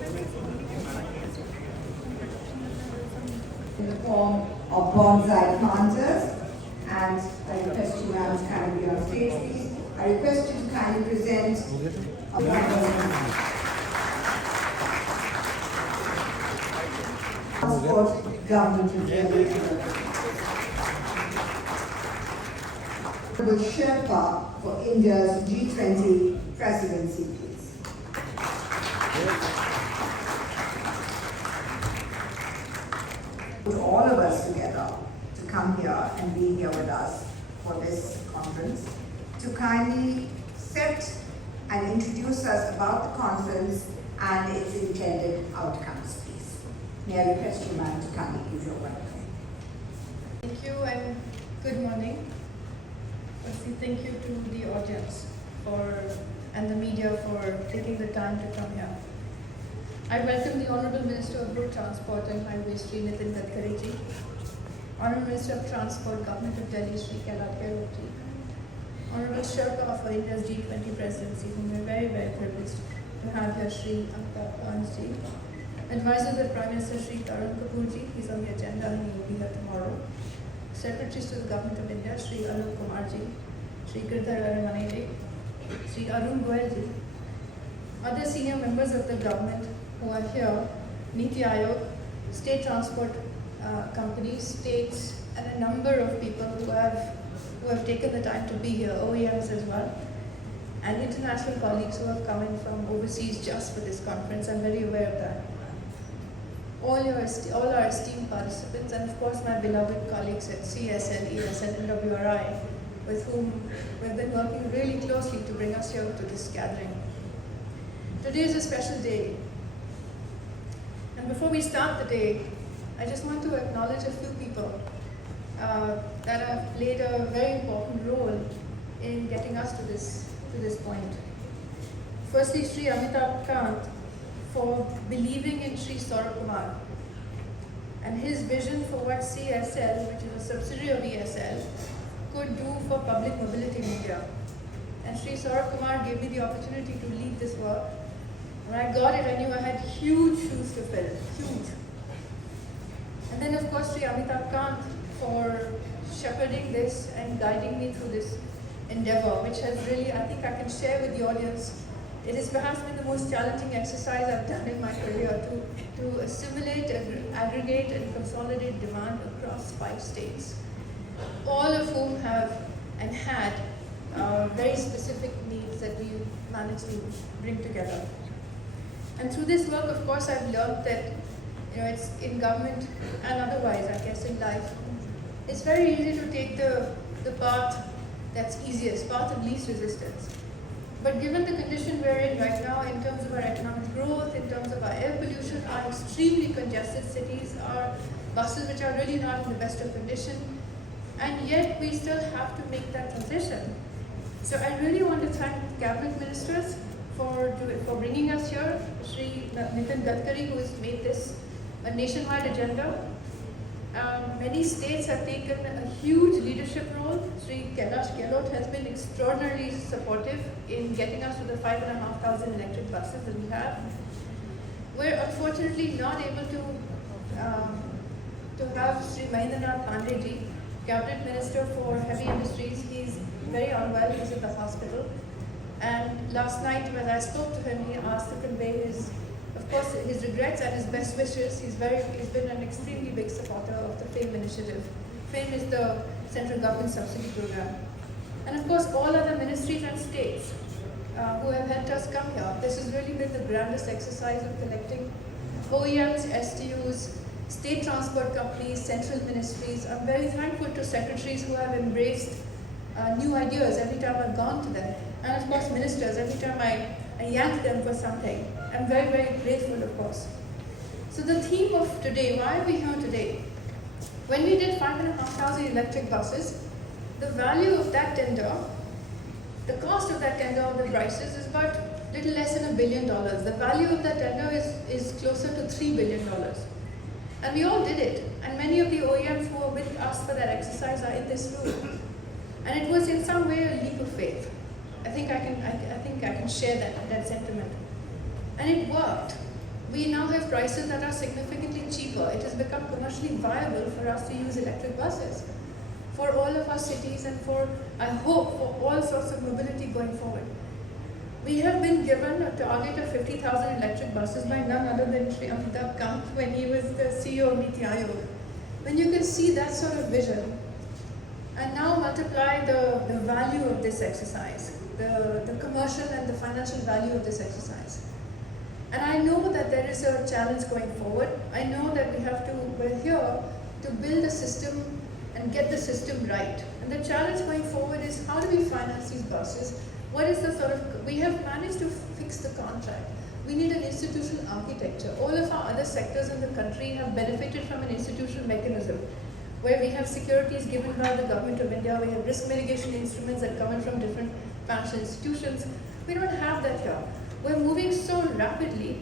In the form of bonsai planters, and I request you now to kindly be on stage, please. I request you to kindly present Transport Government Review. Honorable Sherpa for India's G20 presidency, please. Put all of us together to come here and be here with us for this conference, to kindly set and introduce us about the conference and its intended outcomes, please. May I request you, ma'am, to kindly give your welcome. Thank you and good morning. Firstly, thank you to the audience and the media for taking the time to come here. I welcome the Honourable Minister of Road Transport and Highways, Shri Nitin Gadkari ji, Honourable Minister of Transport, Government of Delhi, Shri Kailash Gailot ji, Honourable Sherpa for India's G20 presidency, whom we are very, very privileged to have here, Shri Amitabh Kant ji, Advisor to the Prime Minister, Shri Tarun Kapoor ji, he's on the agenda and he will be here tomorrow. Secretaries to the Government of India, Shri Alok Kumar ji, Shri Girdhar Aramane ji, Shri Arun Goyal ji, other senior members of the government who are here, Niti Aayog, state transport companies, states, and a number of people who have taken the time to be here, OEMs as well, and international colleagues who have come in from overseas just for this conference. I'm very aware of that. All our esteemed participants, and of course my beloved colleagues at CESL, ESL, and WRI, with whom we've been working really closely to bring us here to this gathering. Today is a special day. And before we start the day, I just want to acknowledge a few people that have played a very important role in getting us to this point. Firstly, Shri Amitabh Kant, for believing in Shri Saurabh Kumar and his vision for what CESL, which is a subsidiary of ESL, could do for public mobility in India. And Shri Saurabh Kumar gave me the opportunity to lead this work. When I got it, I knew I had huge shoes to fill, huge. And then of course Shri Amitabh Kant for shepherding this and guiding me through this endeavor, which has really, I think I can share with the audience. It has perhaps been the most challenging exercise I've done in my career to assimilate, aggregate and consolidate demand across 5 states, all of whom have and had very specific needs that we managed to bring together. And through this work, of course, I've learned that it's in government and otherwise, I guess, in life, it's very easy to take the path that's easiest, path of least resistance. But given the condition we're in right now in terms of our economic growth, in terms of our air pollution, our extremely congested cities, our buses which are really not in the best of condition, and yet we still have to make that transition. So I really want to thank cabinet ministers for bringing us here, Shri Nitin Gadkari, who has made this a nationwide agenda. Many states have taken a huge leadership role. Shri Kailash Gailot has been extraordinarily supportive in getting us to the 5,500 electric buses that we have. We're unfortunately not able to have Shri Mahendranath Pandey ji, Cabinet Minister for Heavy Industries. He's very unwell, he's in the hospital. And last night when I spoke to him, he asked to convey his regrets and his best wishes. He's been an extremely big supporter of the FAME initiative. FAME is the Central Government Subsidy Program. And of course, all other ministries and states who have helped us come here. This has really been the grandest exercise of collecting OEMs, STUs, state transport companies, central ministries. I'm very thankful to secretaries who have embraced new ideas every time I've gone to them. And of course, ministers, every time I yank them for something. I'm very, very grateful, of course. So the theme of today, why are we here today? When we did 5,500 electric buses, the value of that tender, the cost of that tender of the prices is about little less than $1 billion. The value of that tender is closer to $3 billion. And we all did it. And many of the OEMs who were with us for that exercise are in this room. And it was in some way a leap of faith. I think I can share that sentiment. And it worked. we now have prices that are significantly cheaper. It has become commercially viable for us to use electric buses for all of our cities and for, I hope, for all sorts of mobility going forward. We have been given a target of 50,000 electric buses by none other than Shri Amitabh Kant when he was the CEO of Niti Aayog. When you can see that sort of vision, and now multiply the value of this exercise, the commercial and the financial value of this exercise. And I know that there is a challenge going forward. I know that we're here to build a system and get the system right. And the challenge going forward is, how do we finance these buses? What is the we have managed to fix the contract. We need an institutional architecture. All of our other sectors in the country have benefited from an institutional mechanism where we have securities given by the government of India, we have risk mitigation instruments that come in from different financial institutions. We don't have that here. We're moving so rapidly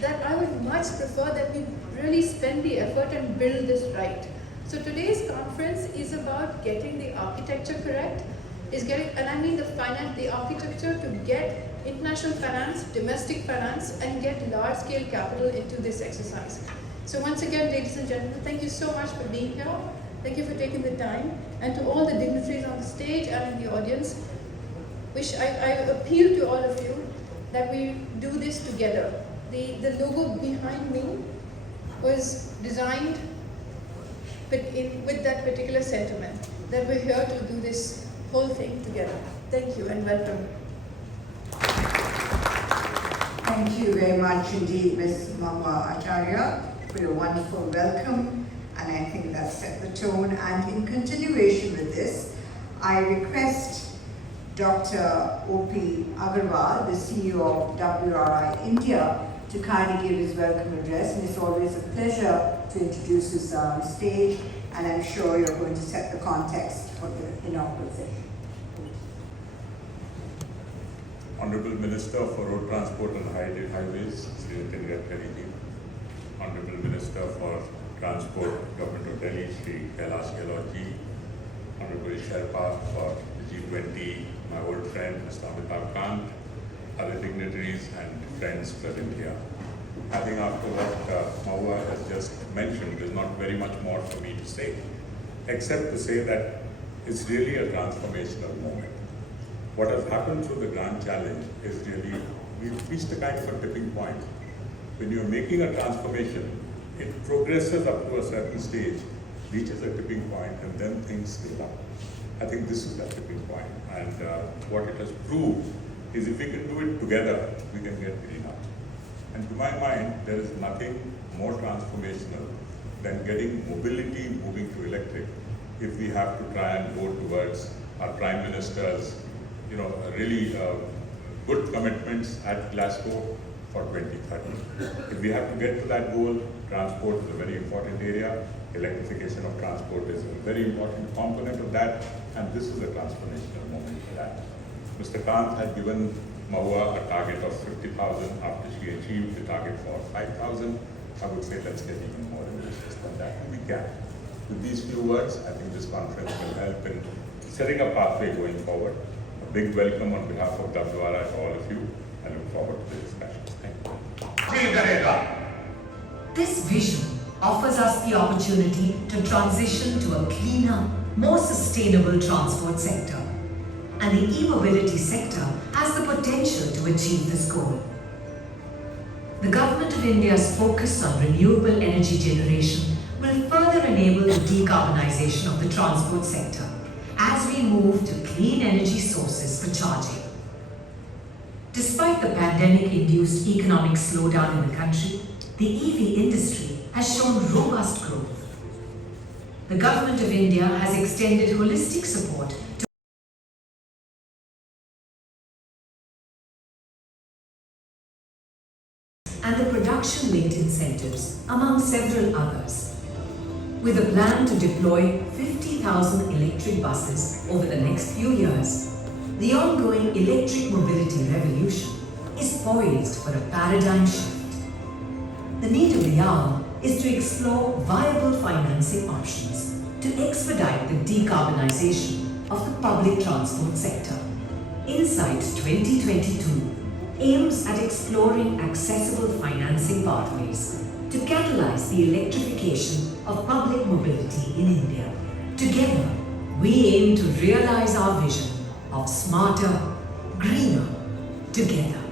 that I would much prefer that we really spend the effort and build this right. So today's conference is about getting the architecture correct, and I mean the architecture to get international finance, domestic finance, and get large-scale capital into this exercise. So once again, ladies and gentlemen, thank you so much for being here. Thank you for taking the time. And to all the dignitaries on the stage and in the audience, I appeal to all of you that we do this together. The logo behind me was designed with that particular sentiment, that we're here to do this whole thing together. Thank you and welcome. Thank you very much indeed, Ms. Mahua Acharya, for your wonderful welcome. And I think that set the tone. And in continuation with this, I request Dr. O.P. Agarwal, the CEO of WRI India, to kindly give his welcome address. And it's always a pleasure to introduce you on stage, and I'm sure you're going to set the context for the inaugural session. Honorable Minister for Road Transport and Highways, Sri Nitin Gadkari ji. Honorable Minister for Transport, Government of Delhi, Sri Kailash Gehlot ji. Honorable Sherpa for the G20, my old friend, Mr. Amitabh Kant, other dignitaries and friends present here. I think after what Mahua has just mentioned, there's not very much more for me to say, except to say that it's really a transformational moment. What has happened through the Grand Challenge is really, we've reached a kind of a tipping point. When you're making a transformation, it progresses up to a certain stage, reaches a tipping point, and then things scale up. I think this is that tipping point. And what it has proved is, if we can do it together, we can get green up. And to my mind, there is nothing more transformational than getting mobility moving to electric. If we have to try and go towards our Prime Minister's really good commitments at Glasgow for 2030. If we have to get to that goal, transport is a very important area. Electrification of transport is a very important component of that, and this is a transformational moment for that. Mr. Kant had given Mahua a target of 50,000 after she achieved the target for 5,000. I would say let's get even more ambitious than that, and we can. With these few words, I think this conference will help in setting a pathway going forward. A big welcome on behalf of WRI to all of you. I look forward to the discussions. Thank you. This vision offers us the opportunity to transition to a cleaner, more sustainable transport sector. And the e-mobility sector has the potential to achieve this goal. The Government of India's focus on renewable energy generation will further enable the decarbonization of the transport sector as we move to clean energy sources for charging. Despite the pandemic-induced economic slowdown in the country, the EV industry has shown robust growth. The Government of India has extended holistic support to and the production-linked incentives, among several others. With a plan to deploy 50,000 electric buses over the next few years, the ongoing electric mobility revolution is poised for a paradigm shift. The need of the hour is to explore viable financing options to expedite the decarbonization of the public transport sector. Insight 2022 aims at exploring accessible financing pathways to catalyze the electrification of public mobility in India. Together, we aim to realize our vision of smarter, greener, together.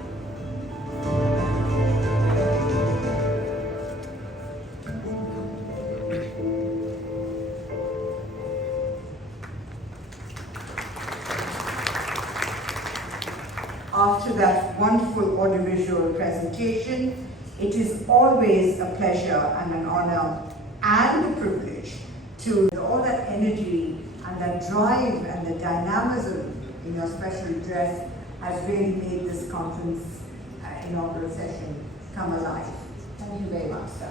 After that wonderful audiovisual presentation, it is always a pleasure and an honor and a privilege to all that energy and that drive and the dynamism in your special dress has really made this conference inaugural session come alive. Thank you very much, sir.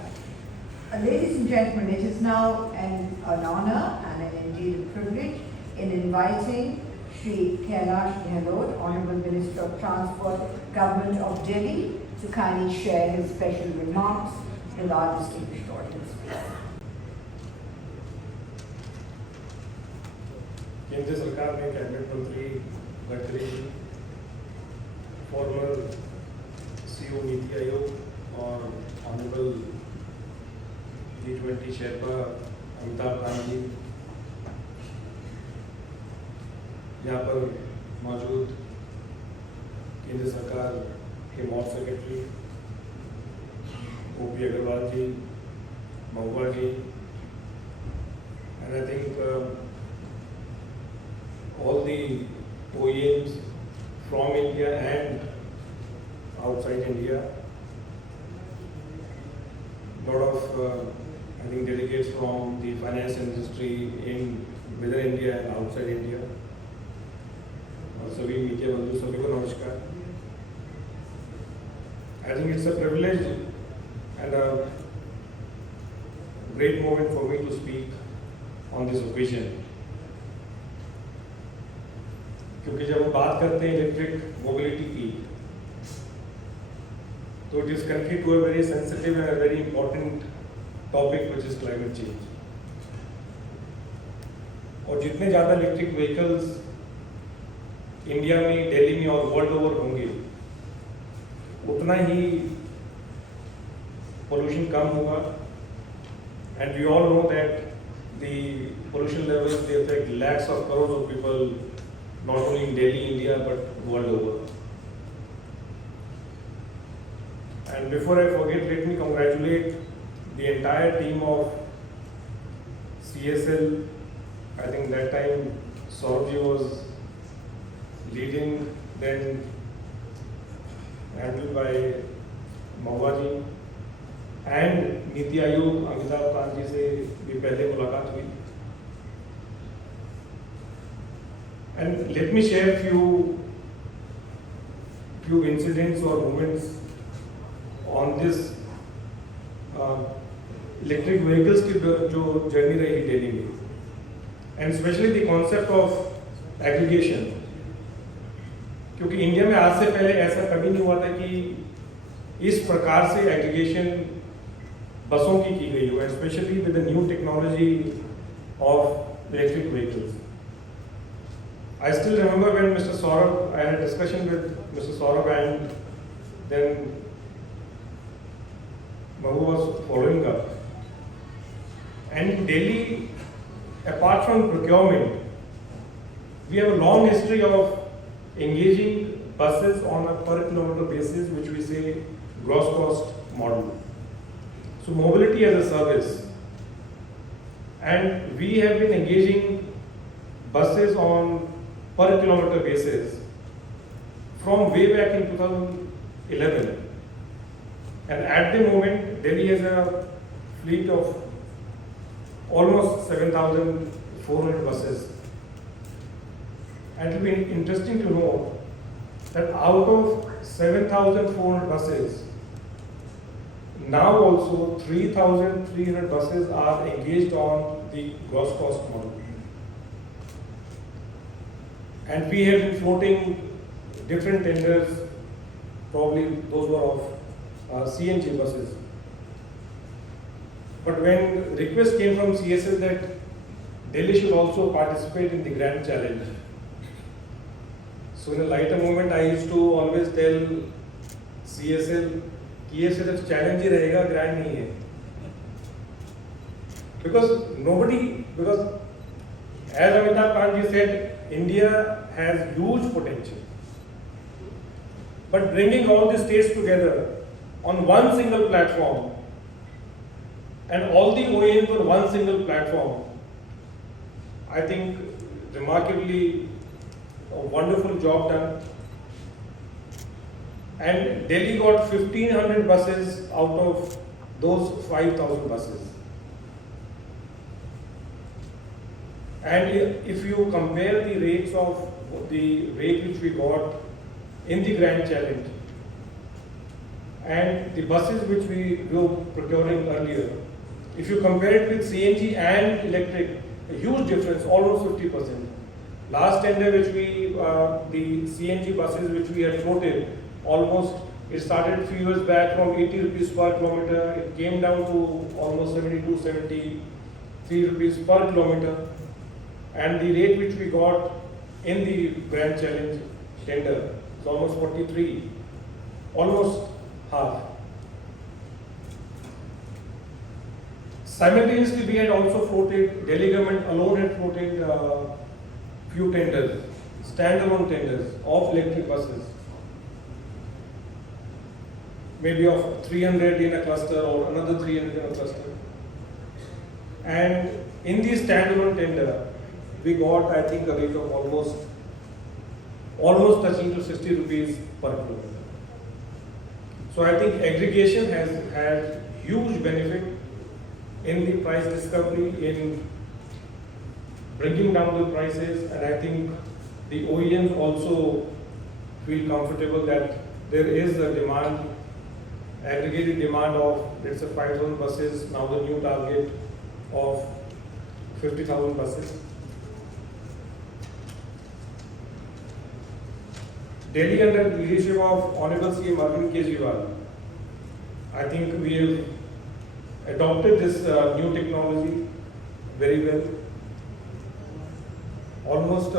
Ladies and gentlemen, it is now an honor and indeed a privilege in inviting Shri Kailash Gehlot, Honorable Minister of Transport, Government of Delhi, to kindly share his special remarks with our distinguished audience. केंद्र सरकार में cabinet मंत्री Gadkari ji, farmer CEO NITI Aayog और honourable G20 sherpa Amitabh Kant ji, यहाँ पर मौजूद केंद्र सरकार के मॉब secretary OP Agarwal ji, Mahua ji, and I think all the OEMs from India and outside India, lot of I think delegates from the finance industry in within India and outside India. और सभी media बंधु सभी को नमस्कार. I think it's a privilege and a great moment for me to speak on this occasion. क्योंकि जब हम बात करते हैं इलेक्ट्रिक मोबिलिटी की, तो it is connected to a very sensitive and very important topic which is climate change. और जितने ज़्यादा इलेक्ट्रिक व्हीकल्स इंडिया में, दिल्ली में और वर्ल्ड ओवर होंगे, उतना ही पोल्यूशन कम होगा. And we all know that the pollution levels they affect lakhs of crores of people, not only in Delhi, India, but world over. And before I forget, let me congratulate the entire team of CESL. I think that time Saurabh was leading, then handled by Mawaji, and Niti Aayog Amitabh Kant ji से भी पहले मुलाकात हुई. And let me share few incidents or moments on this electric vehicles की जो journey रही दिल्ली में, and especially the concept of aggregation. क्योंकि इंडिया में आज से पहले ऐसा कभी नहीं हुआ था कि इस प्रकार से एग्रीगेशन बसों की गई हो, especially with the new technology of electric vehicles. I still remember when Mr. Saurabh, I had a discussion with Mr. Saurabh, and then Mahu was following up. And in Delhi, apart from procurement, we have a long history of engaging buses on a per kilometer basis, which we say gross cost model. So mobility as a service. And we have been engaging buses on per kilometer basis from way back in 2011. And at the moment, Delhi has a fleet of almost 7,400 buses. And it will be interesting to know that out of 7,400 buses, now also 3,300 buses are engaged on the gross cost model. And we have been floating different tenders, probably those were of CNG buses. But when request came from CESL that Delhi should also participate in the grand challenge, so in a lighter moment, I used to always tell CESL कि ये सिर्फ challenge ही रहेगा, grant नहीं है. Because as Amitabh Kant ji said, India has huge potential. But bringing all the states together on one single platform and all the OEMs on one single platform, I think remarkably a wonderful job done. And Delhi got 1500 buses out of those 5000 buses. And if you compare the rates of the rate which we got in the Grand Challenge and the buses which we were procuring earlier, if you compare it with CNG and electric, a huge difference, almost 50%. Last tender which we, the CNG buses which we had floated, almost, it started a few years back from 80 rupees per kilometer, it came down to almost 72, 73 rupees per kilometer. And the rate which we got in the Grand Challenge tender is almost 43, almost half. Simultaneously, we had also floated, Delhi government alone had floated few tenders, standalone tenders of electric buses. Maybe of 300 in a cluster or another 300 in a cluster. And in the standalone tender, we got, I think, a rate of almost touching to 60 rupees per kilometer. So I think aggregation has had huge benefit in the price discovery, in bringing down the prices, and I think the OEMs also feel comfortable that there is a demand, aggregated demand of, let's say, 5,000 buses, now the new target of 50,000 buses. Delhi under the leadership of Honorable CM Arvind Kejriwal, I think we have adopted this new technology very well. Almost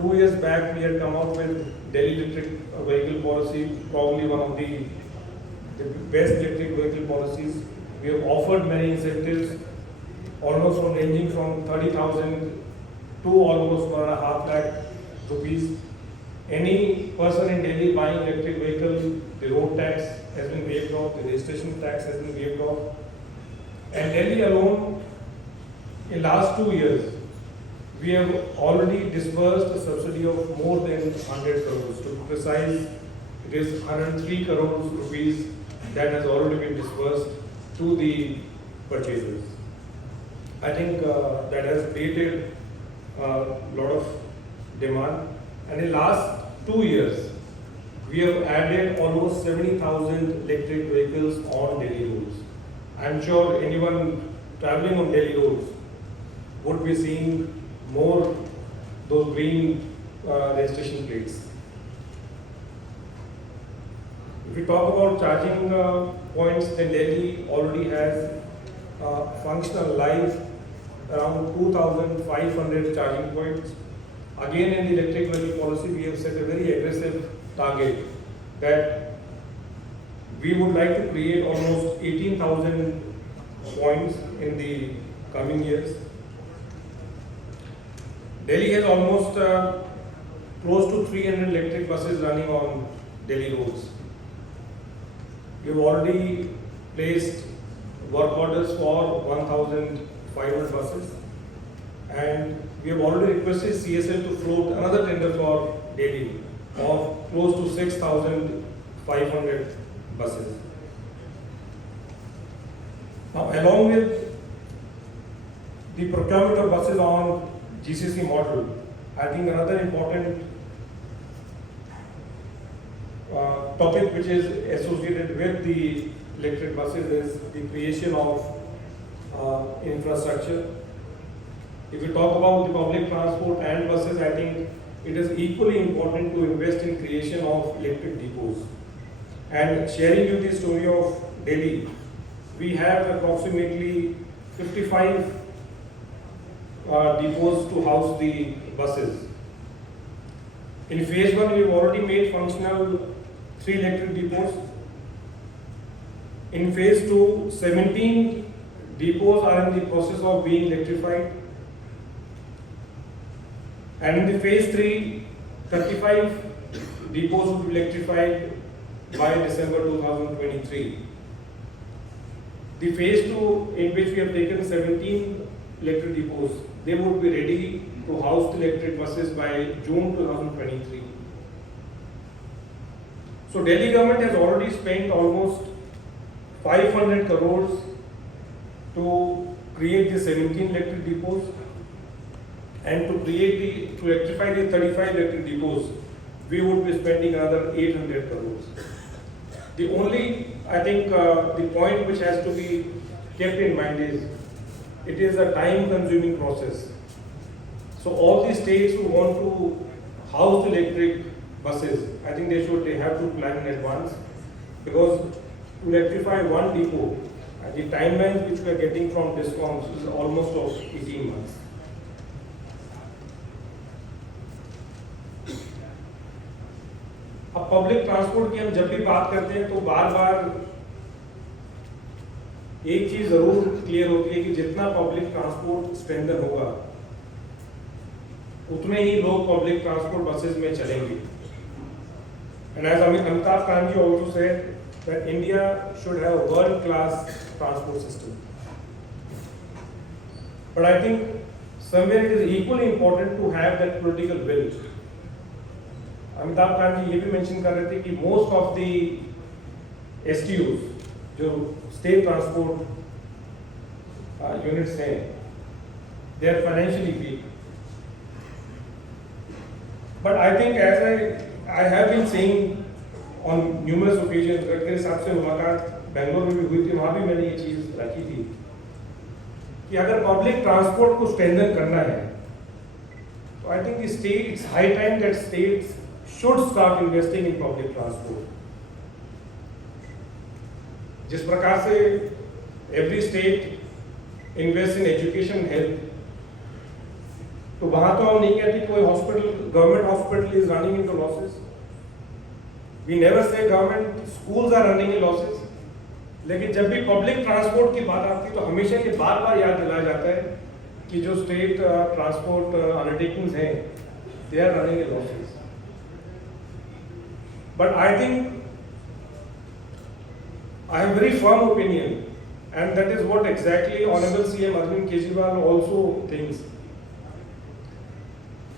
2 years back, we had come out with Delhi electric vehicle policy, probably one of the best electric vehicle policies. We have offered many incentives, almost ranging from 30,000 to almost 1.5 lakh rupees. Any person in Delhi buying electric vehicle, the road tax has been waived off, the registration tax has been waived off. And Delhi alone, in last 2 years, we have already disbursed a subsidy of more than 100 crores. To be precise, it is 103 crores rupees that has already been disbursed to the purchasers. I think that has created a lot of demand. And in the last 2 years, we have added almost 70,000 electric vehicles on Delhi roads. I am sure anyone traveling on Delhi roads would be seeing more those green registration plates. If we talk about charging points, then Delhi already has functional live around 2,500 charging points. Again, in the electric vehicle policy, we have set a very aggressive target that we would like to create almost 18,000 points in the coming years. Delhi has almost close to 300 electric buses running on Delhi roads. We have already placed work orders for 1,500 buses, and we have already requested CESL to float another tender for Delhi of close to 6,500 buses. Now, along with the procurement of buses on GCC model, I think another important topic which is associated with the electric buses is the creation of infrastructure. If we talk about the public transport and buses, I think it is equally important to invest in creation of electric depots. And sharing you the story of Delhi, we have approximately 55 depots to house the buses. In phase 1, we have already made functional 3 electric depots, In phase 2, 17 depots are in the process of being electrified. And in the phase 3, 35 depots will be electrified by December 2023. The phase 2, in which we have taken 17 electric depots, they would be ready to house the electric buses by June 2023. So Delhi government has already spent almost 500 crores to create the 17 electric depots, and to electrify the 35 electric depots, we would be spending another 800 crores. The only, I think, the point which has to be kept in mind is, it is a time-consuming process. So all the states who want to house the electric buses, I think they have to plan in advance, because to electrify one depot, the timeline which we are getting from DISCOMs is almost of 18 months. अब public transport की हम जब भी बात करते हैं तो बार बार एक चीज जरूर क्लियर होती है कि जितना पब्लिक ट्रांसपोर्ट स्ट्रेंथन होगा उतने ही लोग पब्लिक ट्रांसपोर्ट बसेस में चलेंगे. And as Amitabh Kant ji also said, that India should have a world-class transport system. But I think somewhere it is equally important to have that political will. Amitabh Kant जी ये भी mention कर रहे थे कि most of the एसटीयूज जो state transport units हैं, they are financially weak. But I think as I have been saying on numerous occasions, Gadkari साहब से मुलाकात बेंगलोर में भी हुई थी, वहाँ भी मैंने ये चीज़ रखी थी कि अगर पब्लिक ट्रांसपोर्ट को स्ट्रेंथन करना है तो I think it's high time that states should start investing in public transport. जिस प्रकार से every state invests in education and health, तो वहां तो हम नहीं कहते कोई hospital, government hospital is running into losses. We never say government schools are running in losses. लेकिन जब भी पब्लिक ट्रांसपोर्ट की बात आती है तो हमेशा ये बार बार याद दिलाया जाता है कि जो स्टेट ट्रांसपोर्ट अंडरटेकिंग्स हैं, they are running in losses. But I think I have a very firm opinion, and that is what exactly Honorable CM Arvind Kejriwal also thinks,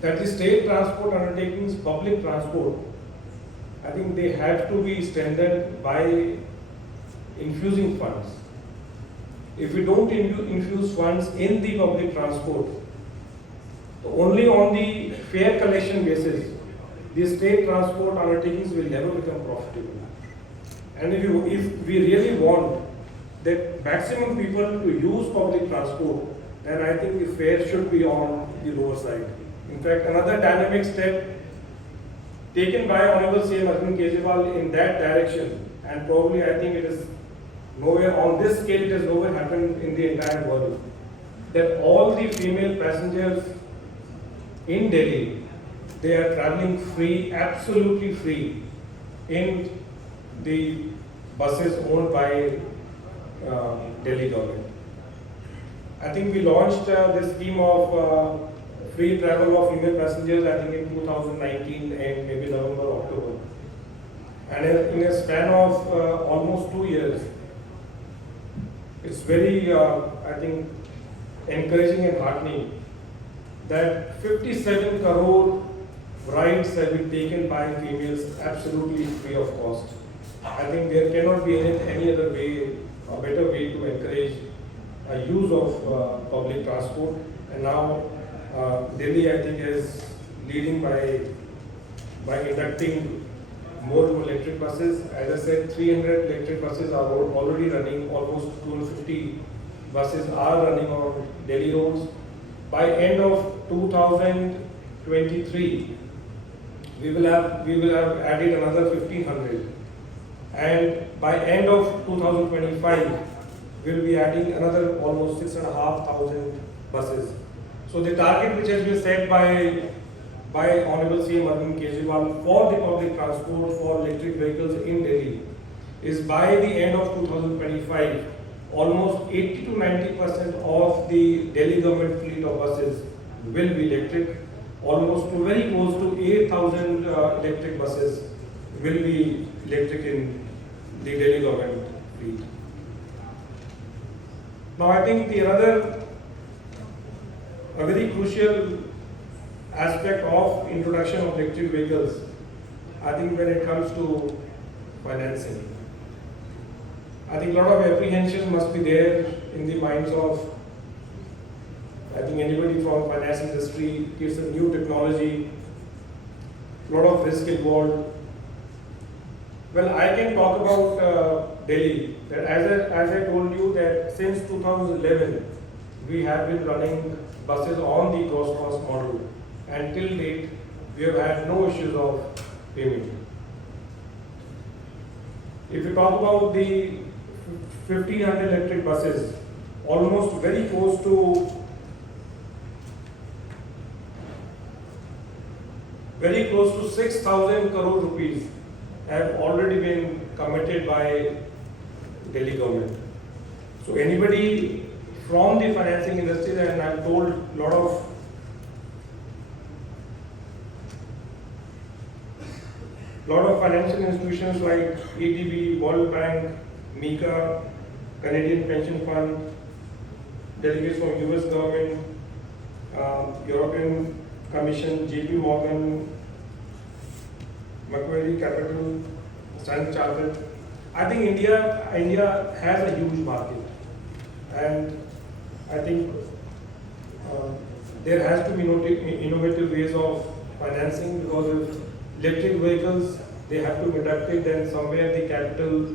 that the state transport undertakings, public transport, I think they have to be strengthened by infusing funds. If we don't infuse funds in the public transport, only on the fare collection basis, the state transport undertakings will never become profitable. And if we really want that maximum people to use public transport, then I think the fare should be on the lower side. In fact, another dynamic step taken by Honorable CM Arvind Kejriwal in that direction, and probably I think it is nowhere on this scale, it has nowhere happened in the entire world, that all the female passengers in Delhi, they are traveling free, absolutely free, in the buses owned by Delhi government. I think we launched this scheme of free travel of female passengers, I think in 2019 and maybe November, October. And in a span of almost 2 years, it's very, I think, encouraging and heartening that 57 crore rides have been taken by females absolutely free of cost. I think there cannot be any other way, a better way to encourage a use of public transport. And now Delhi, I think, is leading by inducting more electric buses. As I said, 300 electric buses are already running. Almost 250 buses are running on Delhi roads. By end of 2023, we will have added another 1,500, and by end of 2025, we will be adding another almost 6,500 buses. So the target which has been set by Honorable CM Arvind Kejriwal for the public transport for electric vehicles in Delhi is by the end of 2025, almost 80 to 90% of the Delhi government fleet of buses will be electric. Almost to very close to 8,000 electric buses will be electric in the Delhi government fleet. Now I think the other, a very crucial aspect of introduction of electric vehicles, I think when it comes to financing, I think a lot of apprehension must be there in the minds of, I think anybody from finance industry. It's a new technology, a lot of risk involved. Well, I can talk about Delhi, that as I told you that since 2011, we have been running buses on the cost model, and till date, we have had no issues of payment. If you talk about the 1,500 electric buses, almost very close to 6,000 crore rupees have already been committed by Delhi government. So anybody from the financing industry, and I've told a lot of financial institutions like ADB, World Bank, MICA, Canadian Pension Fund, delegates from US government, European Commission, JP Morgan, Macquarie Capital, Standard Chartered. I think India has a huge market, and I think there has to be innovative ways of financing, because if electric vehicles, they have to be adapted, then somewhere the capital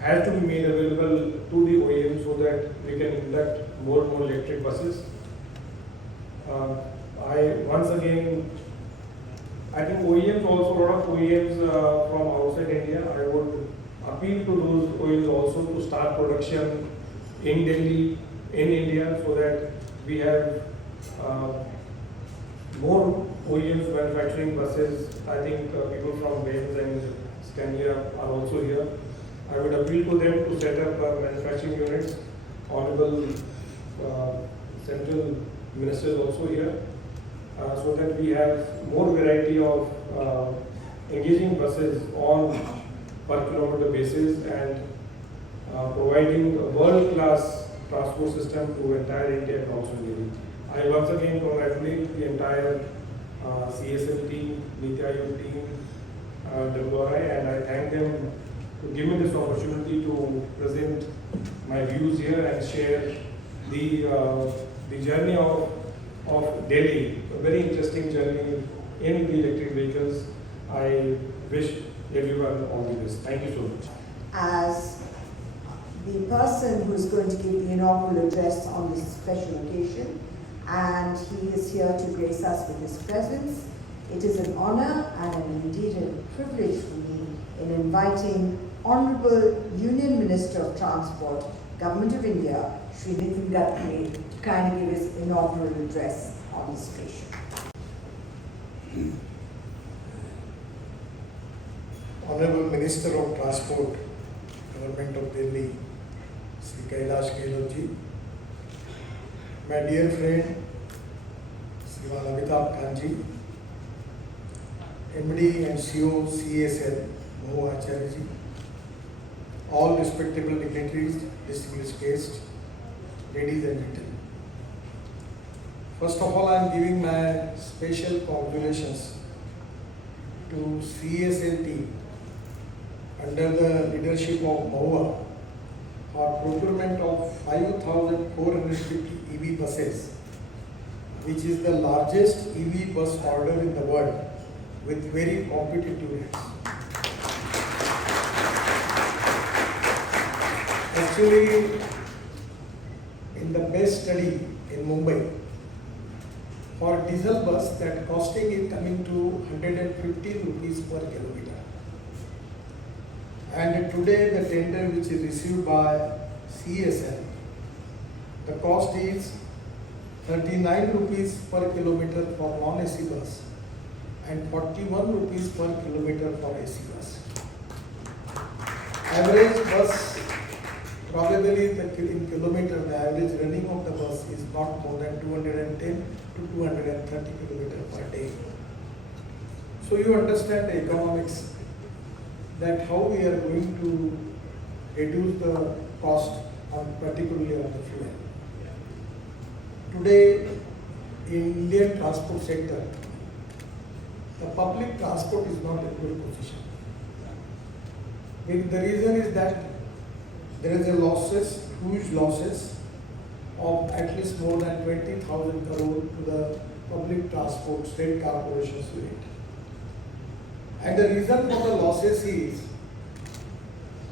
has to be made available to the OEM so that we can induct more and more electric buses. I think OEMs also, a lot of OEMs from outside India, I would appeal to those OEMs also to start production in Delhi, in India, so that we have more OEMs manufacturing buses. I think people from Benz and Scania are also here. I would appeal to them to set up manufacturing units. Honorable Central Minister is also here, so that we have more variety of engaging buses on per kilometer basis, and providing a world-class transport system to entire India and also Delhi. I once again congratulate the entire CESL team, Niti Aayog team, WRI, and I thank them to give me this opportunity to present my views here and share the journey of Delhi, a very interesting journey in the electric vehicles. I wish everyone all the best. Thank you so much. As the person who is going to give the inaugural address on this special occasion, and he is here to grace us with his presence. It is an honor and indeed a privilege for me in inviting Honorable Union Minister of Transport, Government of India, Shri Nitin Gadkari, to kindly give his inaugural address on this occasion. Honorable Minister of Transport, Government of Delhi, Sri Kailash Gehlot ji, my dear friend, Sriman Amitabh Kanji, MD and CEO CESL, Mohu Acharya ji, all respectable dignitaries, distinguished guests, ladies and gentlemen. First of all, I am giving my special congratulations to CESL team under the leadership of Mahua for procurement of 5,450 EV buses, which is the largest EV bus order in the world with very competitive rates. Actually, in the best study in Mumbai, for diesel bus, that costing is coming to 115 rupees per kilometer. And today the tender which is received by CESL, the cost is 39 rupees per kilometer for non-AC bus and 41 rupees per kilometer for AC bus. average bus, probably in kilometer, the average running of the bus is not more than 210 to 230 kilometers per day. So you understand the economics, that how we are going to reduce the cost on particularly on the fuel. Today in Indian transport sector, the public transport is not in good position. The reason is that there is a losses, huge losses of at least more than 20,000 crore to the public transport state corporations unit. And the reason for the losses is,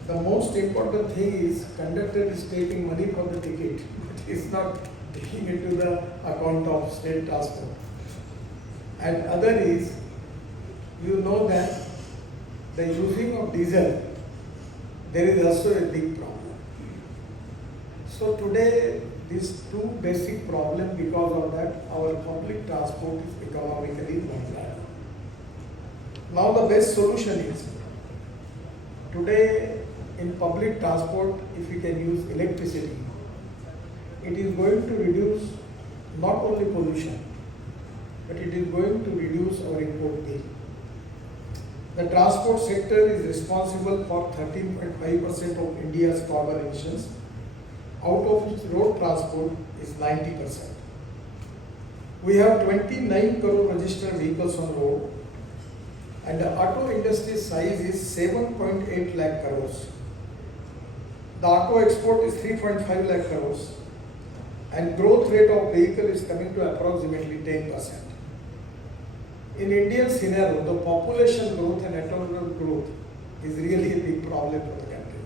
the most important thing is conductor is taking money for the ticket. It is not taking it to the account of state transport. And other is, you know that the using of diesel, there is also a big problem. So today, these two basic problems, because of that, our public transport is economically not viable. Now the best solution is, today in public transport, if we can use electricity, it is going to reduce not only pollution, but it is going to reduce our import bill. The transport sector is responsible for 13.5% of India's carbon emissions, out of which road transport is 90%. We have 29 crore registered vehicles on road, and the auto industry size is 7.8 lakh crores. The auto export is 3.5 lakh crores, and growth rate of vehicle is coming to approximately 10%. In Indian scenario, the population growth and economic growth is really a big problem for the country.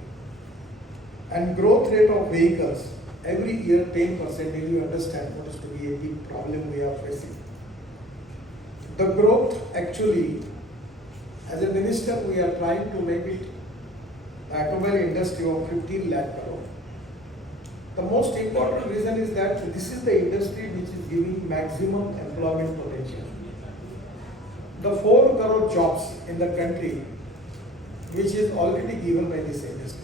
And growth rate of vehicles, every year 10%, you understand what is to be a big problem we are facing. The growth actually, as a minister, we are trying to make it the automobile industry of 15 lakh crore. The most important reason is that this is the industry which is giving maximum employment potential. The 4 crore jobs in the country, which is already given by this industry.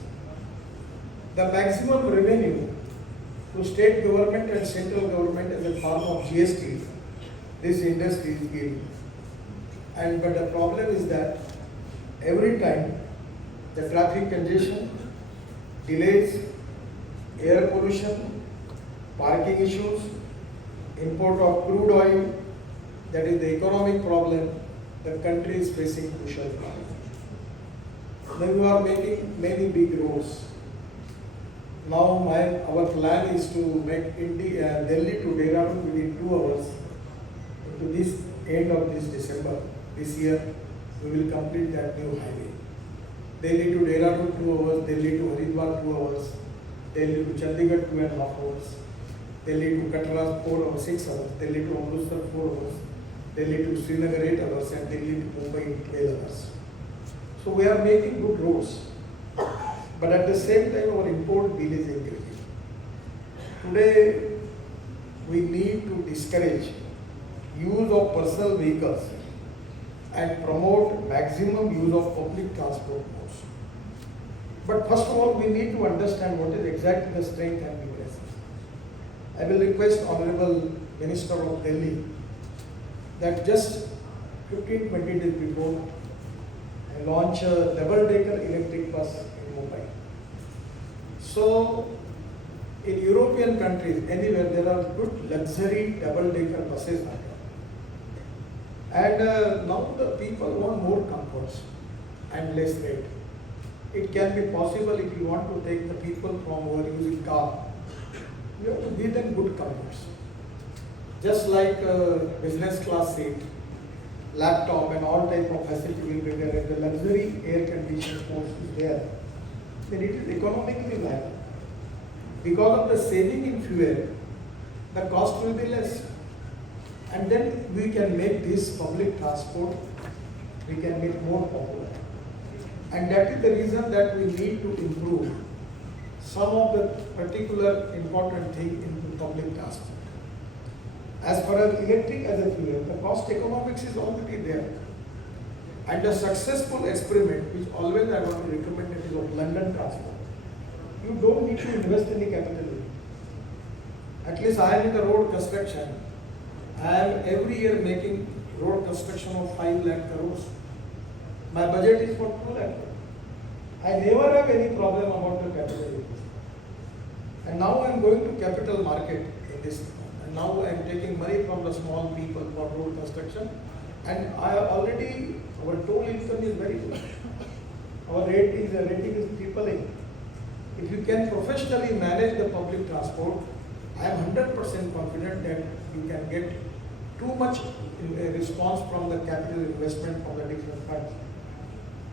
The maximum revenue to state government and central government in the form of GST, this industry is giving. But the problem is that every time the traffic congestion, delays, air pollution, parking issues, import of crude oil, that is the economic problem, the country is facing crucial problem. Now we are making many big roads. Now our plan is to make Delhi to Dehradun within 2 hours. To this end of this December, this year, we will complete that new highway. Delhi to Dehradun 2 hours, Delhi to Haridwar 2 hours, Delhi to Chandigarh 2.5 hours, Delhi to Katra 4 or 6 hours, Delhi to Amritsar 4 hours, Delhi to Srinagar 8 hours, and Delhi to Mumbai 12 hours. So we are making good roads, but at the same time our import bill is increasing. Today we need to discourage use of personal vehicles and promote maximum use of public transport modes. But first of all, we need to understand what is exactly the strength and weaknesses. I will request Honorable Minister of Delhi that just 15-20 days before I launch a double-decker electric bus in Mumbai. So in European countries, anywhere there are good luxury double-decker buses. And now the people want more comforts and less rate. It can be possible if you want to take the people from who are using car, you have to give them good comforts. Just like business class seat, laptop and all type of facility will be there, and the luxury air conditioned force is there, then it is economically viable. Because of the saving in fuel, the cost will be less. And then we can make this public transport, we can make more popular. And that is the reason that we need to improve some of the particular important thing in public transport. As far as electric as a fuel, the cost economics is already there. And the successful experiment, which always I want to recommend, it is of London transport. You don't need to invest any capital. At least I am in the road construction. I am every year making road construction of 5 lakh crores. My budget is for 2 lakh. I never have any problem about the capital. And now I am going to capital market in this. And now I am taking money from the small people for road construction. And I already, our total income is very good. Our rating is tripling. If you can professionally manage the public transport, I am 100% confident that you can get too much response from the capital investment from the different funds.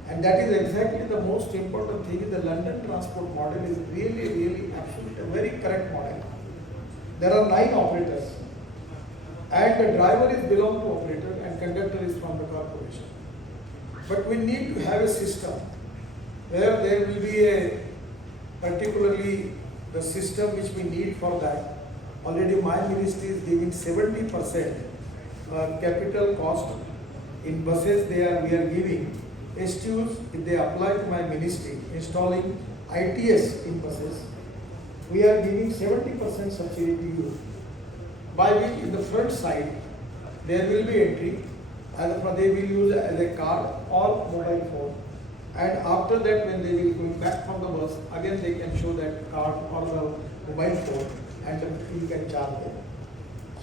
And that is exactly the most important thing. The London transport model is really absolutely a very correct model. There are 9 operators, and the driver is belong to operator and conductor is from the corporation. But we need to have a system where there will be a particularly the system which we need for that. Already my ministry is giving 70% capital cost in buses. We are giving STUs, if they apply to my ministry, installing ITS in buses, we are giving 70% subsidy to you, by which in the front side there will be entry, and they will use as a card or mobile phone, and after that when they will go back from the bus, again they can show that card or the mobile phone and you can charge them.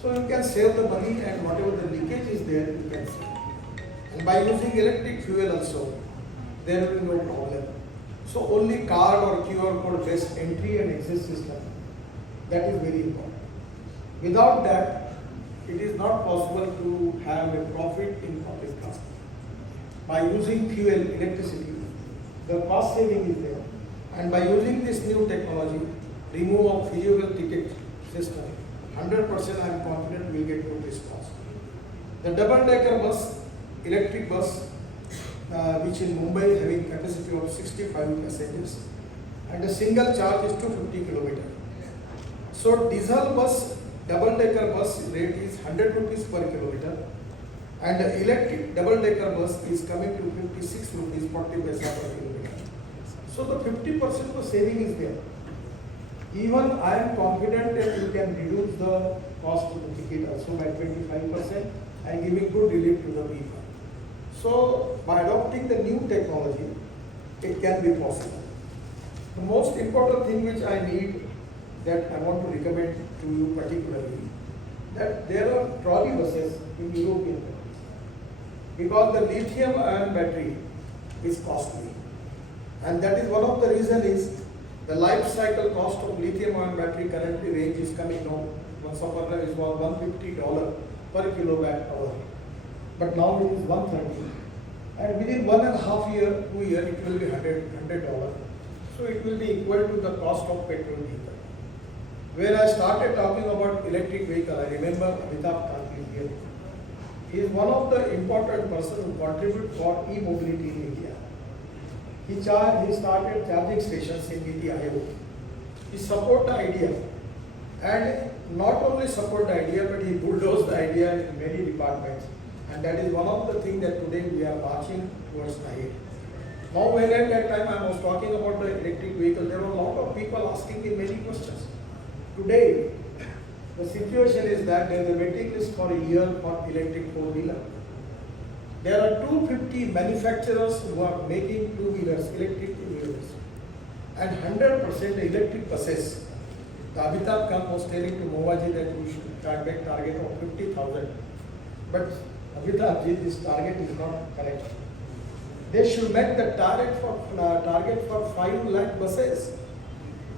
So you can save the money, and whatever the leakage is there, you can save. And by using electric fuel also, there will be no problem. So only card or QR code based entry and exit system, that is very important. Without that, it is not possible to have a profit in public transport. By using fuel, electricity, the cost saving is there. And by using this new technology, remove of physical ticket system, 100% I am confident we will get good response. The double-decker bus, electric bus, which in Mumbai having capacity of 65 passengers, and the single charge is 250 km. So diesel bus, double-decker bus rate is 100 rupees per kilometer, and the electric double-decker bus is coming to 56 rupees 40 paisa per kilometer. So the 50% of saving is there. Even I am confident that you can reduce the cost of the ticket also by 25% and giving good relief to the people. So by adopting the new technology, it can be possible. The most important thing which I need, that I want to recommend to you particularly, that there are trolley buses in European countries, because the lithium ion battery is costly, and that is one of the reason is the life cycle cost of lithium ion battery currently range is coming down. Once upon a time it was $150 per kilowatt hour, but now it is $130, and within 1.5 year, 2 years it will be $100. So it will be equal to the cost of petrol vehicle. When I started talking about electric vehicle, I remember Amitabh Kant here. He is one of the important person who contribute for e-mobility in India. He started charging stations in Niti Aayog. He support the idea, and not only support the idea, but he bulldozed the idea in many departments. And that is one of the things that today we are marching towards the ahead. Now when at that time I was talking about the electric vehicle, there were a lot of people asking me many questions. Today, the situation is that there is a waiting list for a year for electric four-wheeler. There are 250 manufacturers who are making two-wheelers, electric two-wheelers, and 100% electric buses. The Amitabh Kant was telling to Movaji that we should target of 50,000. But Amitabh ji, this target is not correct. They should make the target for 5 lakh buses.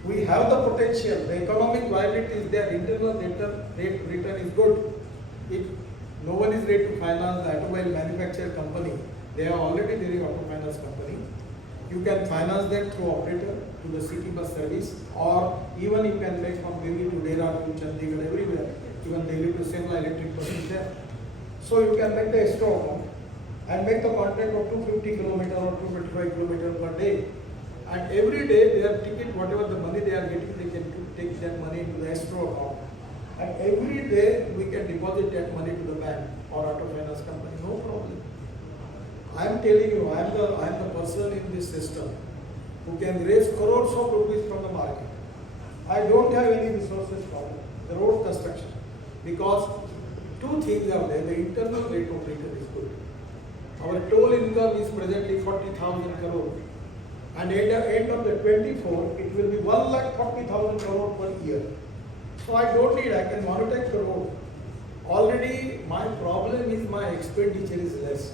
We have the potential, the economic viability is there, internal rate return is good. If no one is ready to finance the automobile manufacturer company, they are already doing auto finance company. You can finance them through operator to the city bus service, or even you can make from Delhi to Dehradun to Chandigarh, everywhere, even Delhi to Simla electric bus is there. So you can make the escrow account and make the contract of 250 km or 225 km per day. And every day their ticket, whatever the money they are getting, they can take that money into the escrow account. And every day we can deposit that money to the bank or auto finance company, no problem. I'm telling you, I'm the person in this system who can raise crores of rupees from the market. I don't have any resources problem, the road construction, because two things are there. The internal rate of return is good. Our toll income is presently 40,000 crore, and at the end of the 24, it will be 1,40,000 crore per year. So I don't need, I can monetize the road. Already my problem is my expenditure is less.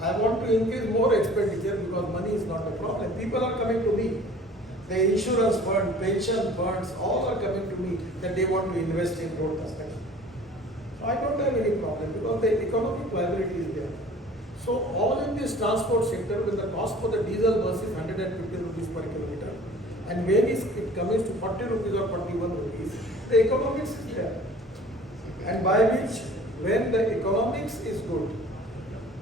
I want to increase more expenditure because money is not a problem. People are coming to me. The insurance fund, pension funds, all are coming to me that they want to invest in road construction. So I don't have any problem because the economic viability is there. So all in this transport sector, when the cost for the diesel bus is 150 rupees per kilometer, and when it comes to 40 rupees or 41 rupees, the economics is there. And by which, when the economics is good,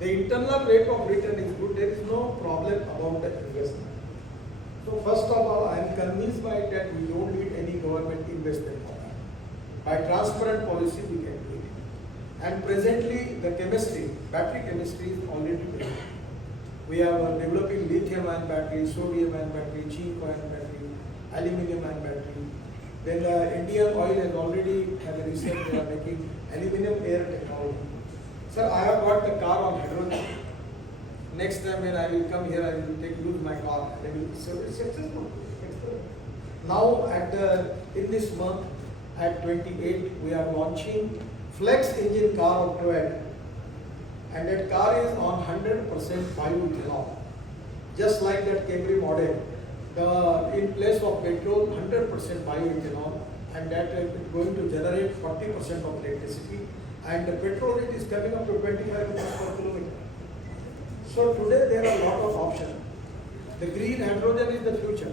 the internal rate of return is good, there is no problem about the investment. So first of all, I am convinced by that we don't need any government investment for that. By transparent policy, we can do it. And presently, the chemistry, battery chemistry is already ready. We are developing lithium-ion battery, sodium-ion battery, zinc-ion battery, aluminum-ion battery. Then the Indian Oil has already had a research, they are making aluminum air technology. Sir, I have got the car on hydrogen. Next time when I will come here, I will use my car. And I will, so it's successful. Now in this month at 28, we are launching flex engine car of Toyota. And that car is on 100% bioethanol. Just like that Camry model. In place of petrol, 100% bioethanol, and that is going to generate 40% of electricity, and the petrol rate is coming up to 25 rupees per kilometer. So today there are a lot of options. The green hydrogen is the future,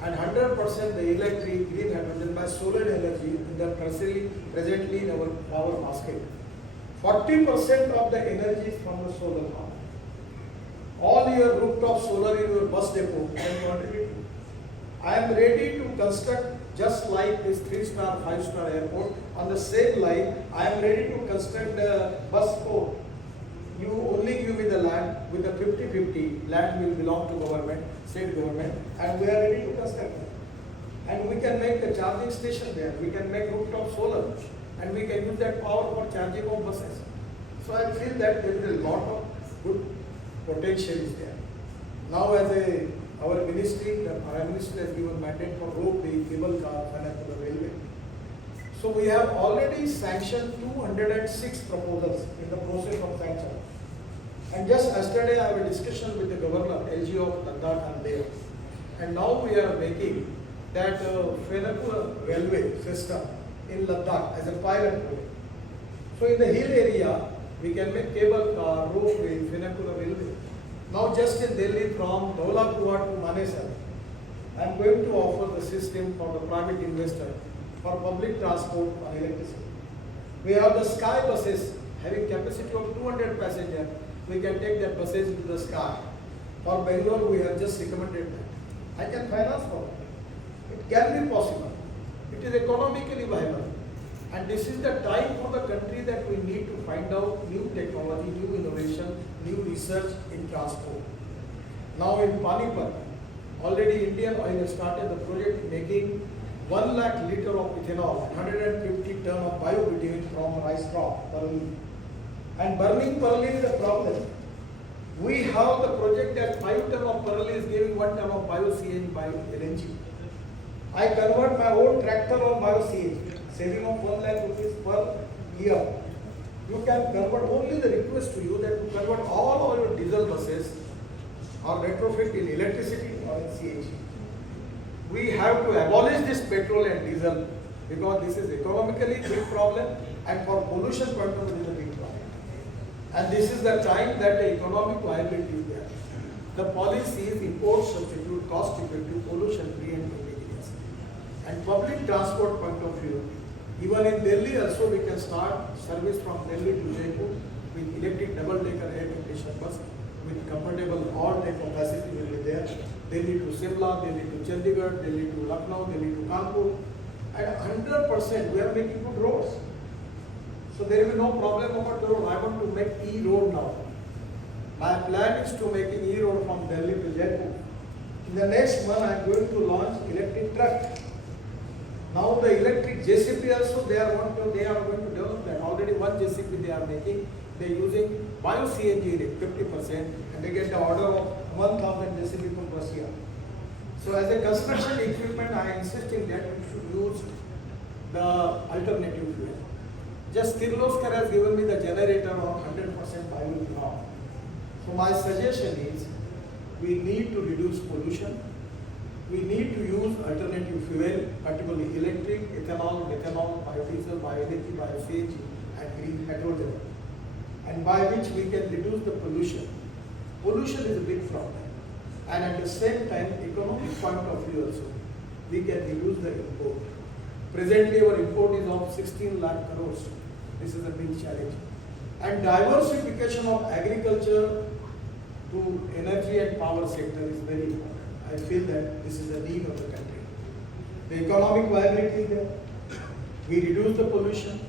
and 100% the electric green hydrogen by solar energy in the presently in our power basket. 40% of the energy is from the solar power. All your rooftop solar in your bus depot can contribute. I am ready to construct just like this 3-star, 5-star airport. On the same line, I am ready to construct the bus port. You only give me the land with the 50-50. Land will belong to government, state government, and we are ready to construct it. And we can make the charging station there. We can make rooftop solar, and we can use that power for charging of buses. So I feel that there is a lot of good potential is there. Now our ministry, the Prime Minister has given mandate for roadway, cable car, vernacular railway. So we have already sanctioned 206 proposals in the process of sanction. And just yesterday I have a discussion with the governor, LG of Ladakh and there. And now we are making that vernacular railway system in Ladakh as a pilot project. So in the hill area, we can make cable car, roadway, vernacular railway. Now just in Delhi from Dhoolapur to Manesar, I am going to offer the system for the private investor for public transport on electricity. We have the sky buses having capacity of 200 passengers. We can take that buses into the sky. For Bangalore, we have just recommended that. I can finance for it. It can be possible. It is economically viable. And this is the time for the country that we need to find out new technology, new innovation, new research in transport. Now in Panipat, already Indian Oil has started the project making 1 lakh liter of ethanol, 150 ton of biobitumen from rice crop, Parali. And burning Parali is a problem. We have the project that 5 ton of Parali is giving 1 ton of bio-CNG, bio-LNG. I convert my own tractor on bio-CNG. Saving of 1 lakh rupees per year. You can convert, only the request to you that you convert all your diesel buses or retrofit in electricity or in CNG. We have to abolish this petrol and diesel because this is economically big problem and for pollution point of view is a big problem. And this is the time that the economic viability is there. The policy is import substitute, cost effective, pollution free and indigenous. And public transport point of view, even in Delhi also we can start service from Delhi to Jaipur with electric double-decker air conditioned bus with comfortable all type of facility will be there. Delhi to Simla, Delhi to Chandigarh, Delhi to Lucknow, Delhi to Kanpur. And 100% we are making good roads. So there will be no problem about the road. I want to make E-road now. My plan is to make an e-road from Delhi to Jaipur. In the next month, I am going to launch electric truck. Now the electric JCB also they are going to develop that. Already one JCB they are making. They are using bio CNG 50%, and they get the order of 1,000 JCB from Russia. So as a construction equipment, I am insisting that we should use the alternative fuel. Just Kirloskar has given me the generator of 100% bioethanol. So my suggestion is, we need to reduce pollution. We need to use alternative fuel, particularly electric, ethanol, methanol, biodiesel, bioenergy, bio-CNG, and green hydrogen, and by which we can reduce the pollution. Pollution is a big problem. And at the same time, economic point of view also, we can reduce the import. Presently, our import is of 16 lakh crores. This is a big challenge. And diversification of agriculture to energy and power sector is very important. I feel that this is the need of the country. The economic viability is there. We reduce the pollution,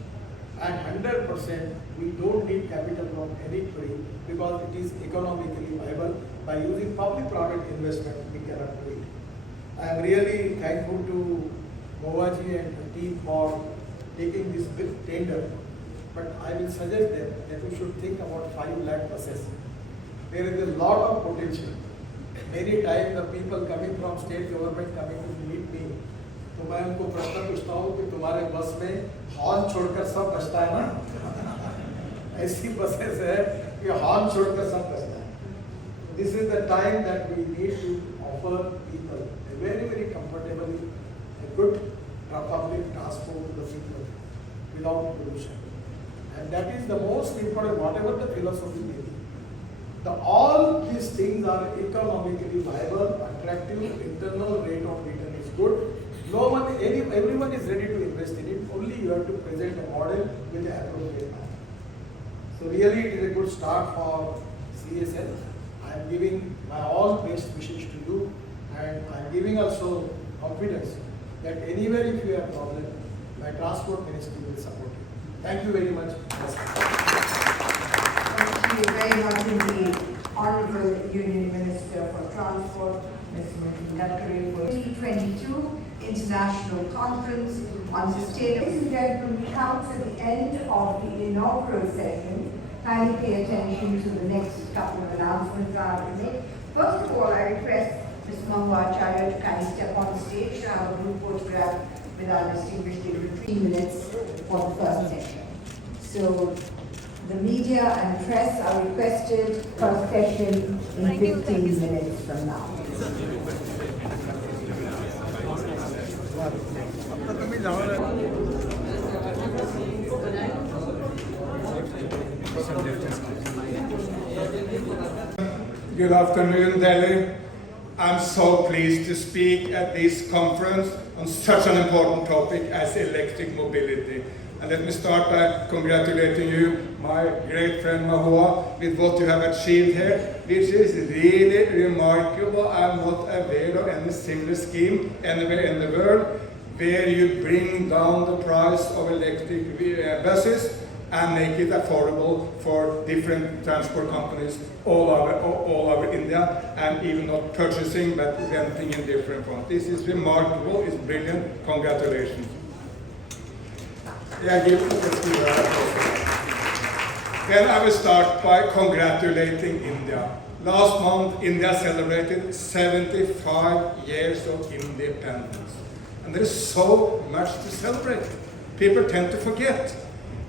and 100% we don't need capital from anybody because it is economically viable. By using public-private investment, we cannot do it. I am really thankful to Movaji and the team for taking this big tender, but I will suggest them that we should think about 5 lakh buses. There is a lot of potential. Many times the people coming from state government coming to meet me, तो मैं उनको प्रश्न पूछता हूँ कि तुम्हारे बस में हॉर्न छोड़कर सब बजता है ना? ऐसी बसेस है कि हॉर्न छोड़कर सब बजता है. This is the time that we need to offer people a very, very comfortable, a good public transport to the people without pollution. And that is the most important, whatever the philosophy may be. All these things are economically viable, attractive, internal rate of return is good. No one, everyone is ready to invest in it. Only you have to present a model with the appropriate manner. So really, it is a good start for CESL. I am giving my all best wishes to you, and I am giving also confidence that anywhere if you have problem, my transport ministry will support you. Thank you very much. Thank you very much indeed, Honorable Union Minister for Transport, Mr. Gadkari, for 2022 International Conference on Sustainability. Ladies and gentlemen, we come to the end of the inaugural session. Kindly pay attention to the next couple of announcements I have to make. First of all, I request Ms. Mangwa Acharya to kindly step on stage to have a group photograph with our distinguished dignitaries. 3 minutes for the first session. So, the media and press are requested for session in 15 minutes from now. Good afternoon, Delhi. I'm so pleased to speak at this conference on such an important topic as electric mobility. And let me start by congratulating you, my great friend Mahua, with what you have achieved here, which is really remarkable. I'm not aware of any similar scheme anywhere in the world where you bring down the price of electric buses and make it affordable for different transport companies all over India, and even not purchasing but renting in different forms. This is remarkable, it's brilliant, congratulations. Then I will start by congratulating India. Last month, India celebrated 75 years of independence. And there is so much to celebrate. People tend to forget.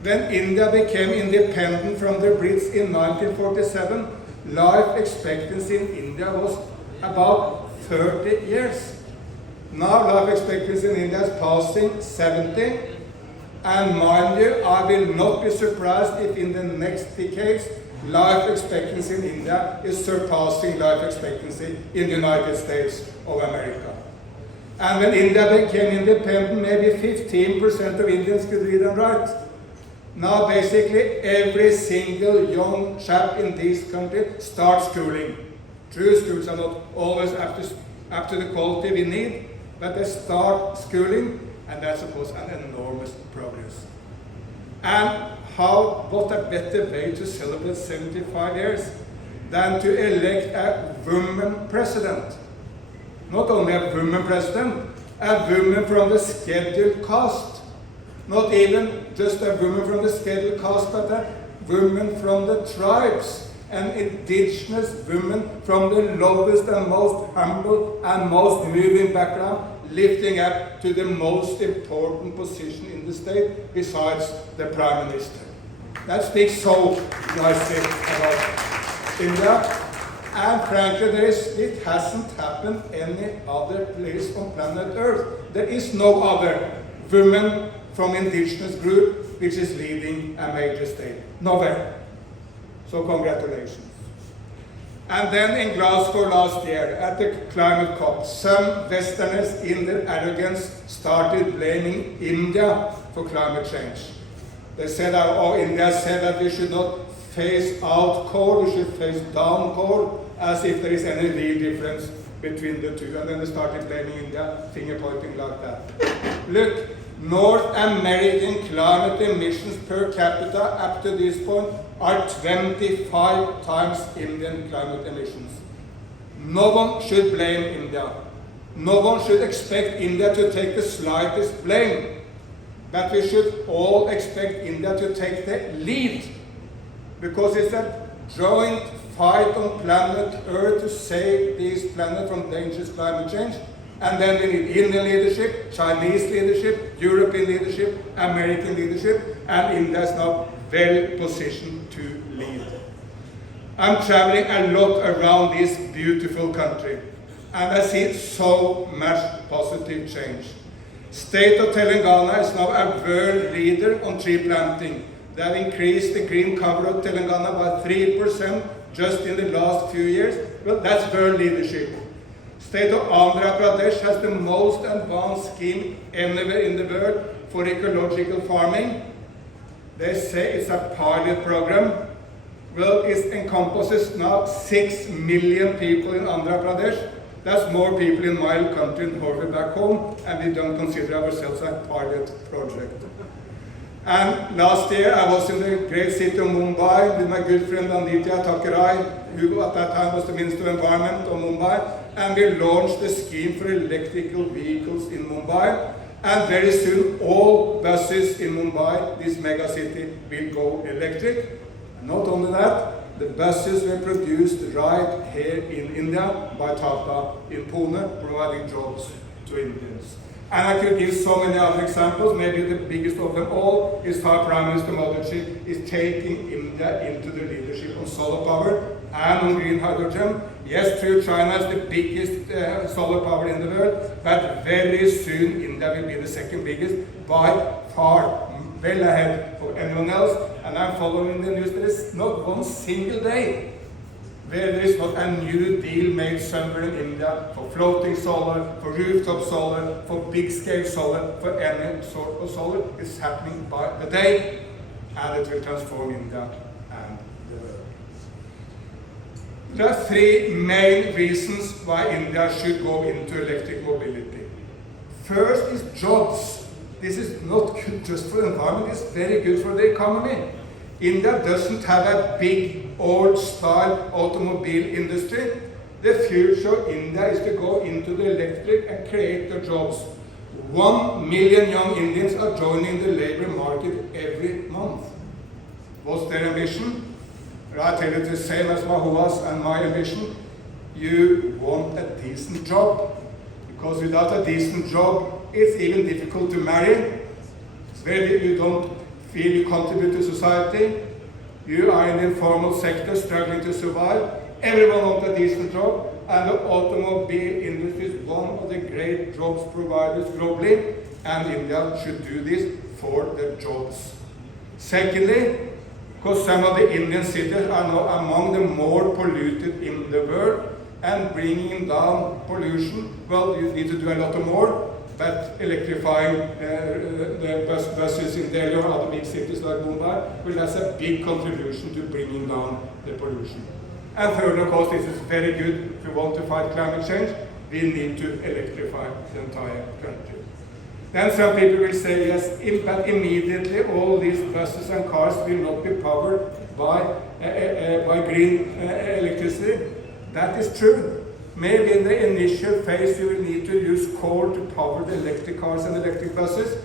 When India became independent from the Brits in 1947, life expectancy in India was about 30 years. Now life expectancy in India is passing 70. And mind you, I will not be surprised if in the next decades, life expectancy in India is surpassing life expectancy in the United States of America. And when India became independent, maybe 15% of Indians could read and write. Now basically every single young chap in this country starts schooling. True, schools are not always up to the quality we need, but they start schooling, and that's of course an enormous progress. And what a better way to celebrate 75 years than to elect a woman president. Not only a woman president, a woman from the scheduled caste. Not even just a woman from the scheduled caste, but a woman from the tribes, an indigenous woman from the lowest and most humble and most moving background, lifting up to the most important position in the state besides the Prime Minister. That speaks so nicely about India. And frankly, it hasn't happened any other place on planet Earth. There is no other woman from indigenous group which is leading a major state. Nowhere. So congratulations. And then in Glasgow last year, at the climate COP, some Westerners in their arrogance started blaming India for climate change. They said, India said that we should not phase out coal, we should phase down coal, as if there is any real difference between the two. And then they started blaming India, finger pointing like that. Look, North American climate emissions per capita up to this point are 25 times Indian climate emissions. No one should blame India. No one should expect India to take the slightest blame. But we should all expect India to take the lead, because it's a joint fight on planet Earth to save this planet from dangerous climate change. And then we need Indian leadership, Chinese leadership, European leadership, American leadership, and India is now well positioned to lead. I'm traveling a lot around this beautiful country, and I see so much positive change. State of Telangana is now a world leader on tree planting. They have increased the green cover of Telangana by 3% just in the last few years. Well, that's world leadership. State of Andhra Pradesh has the most advanced scheme anywhere in the world for ecological farming. They say it's a pilot program. Well, it encompasses now 6 million people in Andhra Pradesh. That's more people in my country than Norway back home, and we don't consider ourselves a pilot project. And last year I was in the great city of Mumbai with my good friend Anitya Thakkerai, who at that time was the Minister of Environment of Mumbai, and we launched a scheme for electrical vehicles in Mumbai. And very soon all buses in Mumbai, this mega city, will go electric. Not only that, the buses were produced right here in India by Tata in Pune, providing jobs to Indians. And I could give so many other examples. Maybe the biggest of them all is how Prime Minister Modi is taking India into the leadership on solar power and on green hydrogen. Yes, true, China is the biggest solar power in the world, but very soon India will be the second biggest by far, well ahead of anyone else. And I'm following the news. There is not one single day where there is not a new deal made somewhere in India for floating solar, for rooftop solar, for big scale solar, for any sort of solar. It's happening by the day, and it will transform India and the world. There are three main reasons why India should go into electric mobility. First is jobs. This is not good just for the environment, it's very good for the economy. India doesn't have a big old-style automobile industry. The future of India is to go into the electric and create the jobs. 1 million young Indians are joining the labor market every month. What's their ambition? I tell you the same as Mahua's and my ambition. You want a decent job. Because without a decent job, it's even difficult to marry. It's where you don't feel you contribute to society. You are in the informal sector struggling to survive. Everyone wants a decent job, and the automobile industry is one of the great jobs providers globally, and India should do this for the jobs. Secondly, because some of the Indian cities are now among the more polluted in the world, and bringing down pollution, well, you need to do a lot more. But electrifying the buses in Delhi or other big cities like Mumbai will have a big contribution to bringing down the pollution. And third, of course, this is very good if we want to fight climate change. We need to electrify the entire country. Then some people will say, yes, but immediately all these buses and cars will not be powered by green electricity. That is true. Maybe in the initial phase you will need to use coal to power the electric cars and electric buses,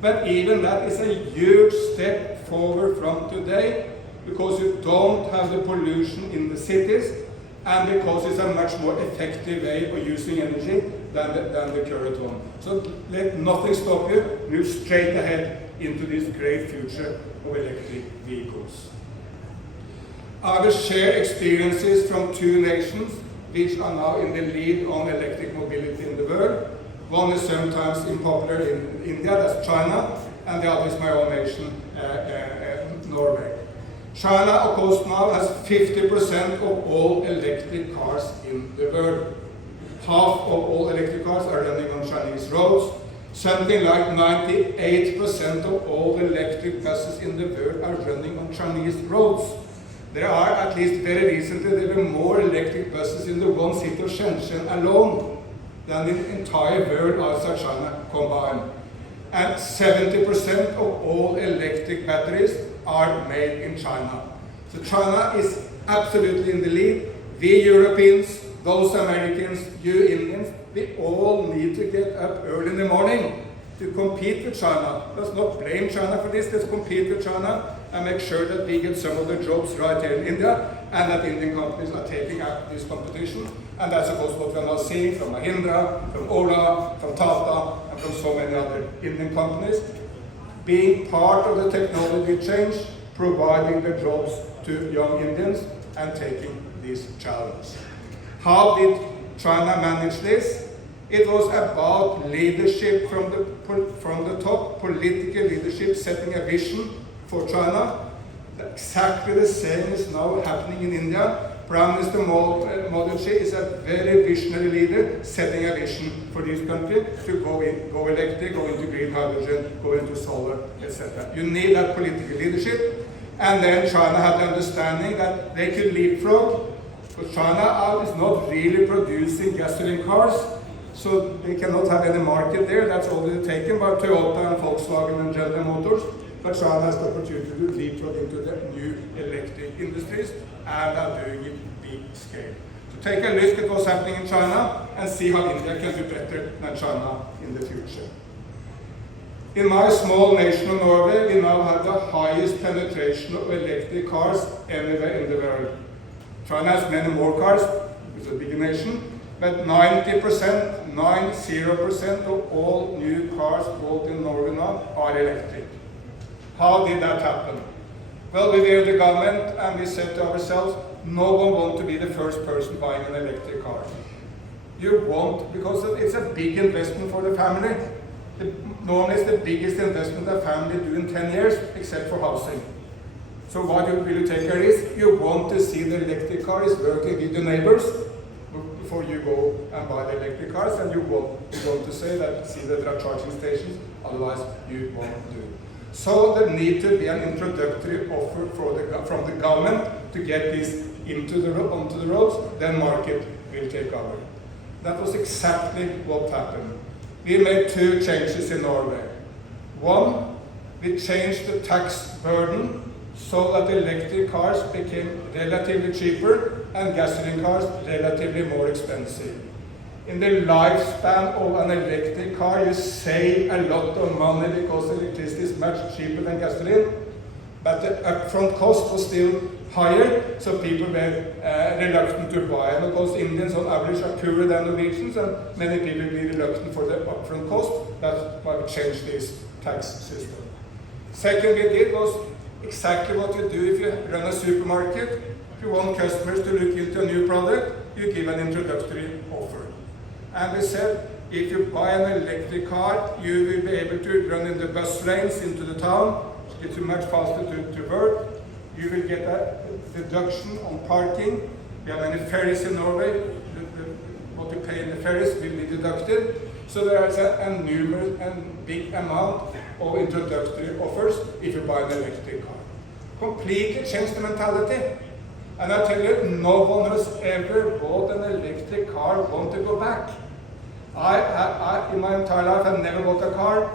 but even that is a huge step forward from today, because you don't have the pollution in the cities, and because it's a much more effective way of using energy than the current one. So let nothing stop you. Move straight ahead into this great future of electric vehicles. I will share experiences from two nations which are now in the lead on electric mobility in the world. One is sometimes unpopular in India, that's China, and the other is my own nation, Norway. China, of course, now has 50% of all electric cars in the world. Half of all electric cars are running on Chinese roads. Something like 98% of all electric buses in the world are running on Chinese roads. There are, at least very recently, there were more electric buses in the one city of Shenzhen alone than in the entire world outside China combined. And 70% of all electric batteries are made in China. So China is absolutely in the lead. We Europeans, those Americans, you Indians, we all need to get up early in the morning to compete with China. Let's not blame China for this, let's compete with China and make sure that we get some of the jobs right here in India, and that Indian companies are taking up this competition. And that's of course what we are now seeing from Mahindra, from Ola, from Tata, and from so many other Indian companies, being part of the technology change, providing the jobs to young Indians and taking this challenge. How did China manage this? It was about leadership from the top, political leadership setting a vision for China. Exactly the same is now happening in India. Prime Minister Modi is a very visionary leader, setting a vision for this country to go electric, go into green hydrogen, go into solar, etc. You need that political leadership. And then China had the understanding that they could leapfrog, but China is not really producing gasoline cars, so they cannot have any market there. That's already taken by Toyota and Volkswagen and General Motors. But China has the opportunity to leapfrog into the new electric industries, and are doing it big scale. So take a look at what's happening in China and see how India can do better than China in the future. In my small nation of Norway, we now have the highest penetration of electric cars anywhere in the world. China has many more cars, it's a big nation, but 90% of all new cars bought in Norway now are electric. How did that happen? Well, we were the government and we said to ourselves, no one wants to be the first person buying an electric car. You won't, because it's a big investment for the family. Normally it's the biggest investment a family do in 10 years, except for housing. So why will you take a risk? You want to see the electric car is working with your neighbors before you go and buy the electric cars, and you want to see that there are charging stations, otherwise you won't do it. So there needs to be an introductory offer from the government to get this onto the roads, then market will take over. That was exactly what happened. We made two changes in Norway. One, we changed the tax burden so that electric cars became relatively cheaper and gasoline cars relatively more expensive. In the lifespan of an electric car, you save a lot of money because electricity is much cheaper than gasoline, but the upfront cost was still higher, so people were reluctant to buy. And of course, Indians on average are poorer than Norwegians, and many people will be reluctant for the upfront cost. That's why we changed this tax system. Second we did was exactly what you do if you run a supermarket. If you want customers to look into a new product, you give an introductory offer. And we said, if you buy an electric car, you will be able to run in the bus lanes into the town. It's much faster to work. You will get a deduction on parking. We have many ferries in Norway. What you pay in the ferries will be deducted. So there is a numerous and big amount of introductory offers if you buy an electric car. Completely changed the mentality. And I tell you, no one has ever bought an electric car want to go back. I in my entire life, I've never bought a car,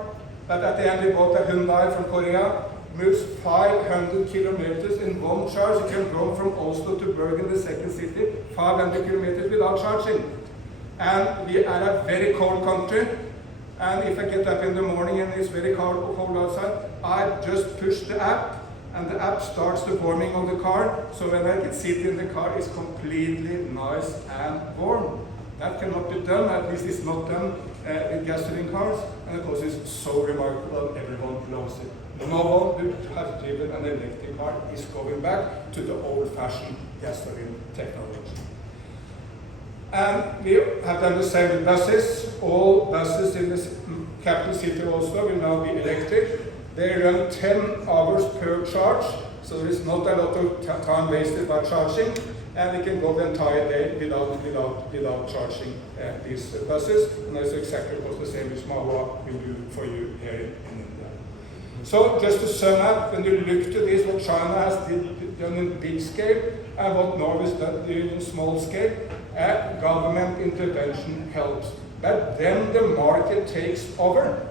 but at the end we bought a Hyundai from Korea, moves 500 kilometers in one charge. You can go from Oslo to Bergen, the second city, 500 kilometers without charging. And we are a very cold country. And if I get up in the morning and it's very cold outside, I just push the app, and the app starts the warming of the car. So when I can sit in the car, it's completely nice and warm. That cannot be done, at least it's not done with gasoline cars. And of course it's so remarkable, everyone loves it. No one who has driven an electric car is going back to the old-fashioned gasoline technology. And we have done the same with buses. All buses in the capital city of Oslo will now be electric. They run 10 hours per charge, so there is not a lot of time wasted by charging, and we can go the entire day without charging these buses. And that's exactly what the same as Mahua will do for you here in India. So just to sum up, when you look to this, what China has done in big scale and what Norway is doing in small scale, government intervention helps. But then the market takes over.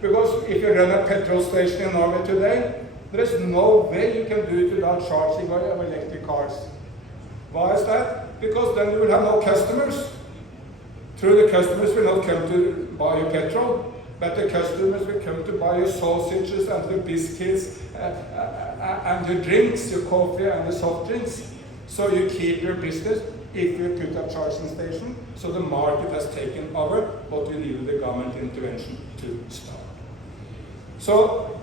Because if you run a petrol station in Norway today, there is no way you can do it without charging of electric cars. Why is that? Because then you will have no customers. True, the customers will not come to buy your petrol, but the customers will come to buy your sausages and the biscuits and your drinks, your coffee and the soft drinks. So you keep your business if you put a charging station. So the market has taken over, but we needed the government intervention to start. So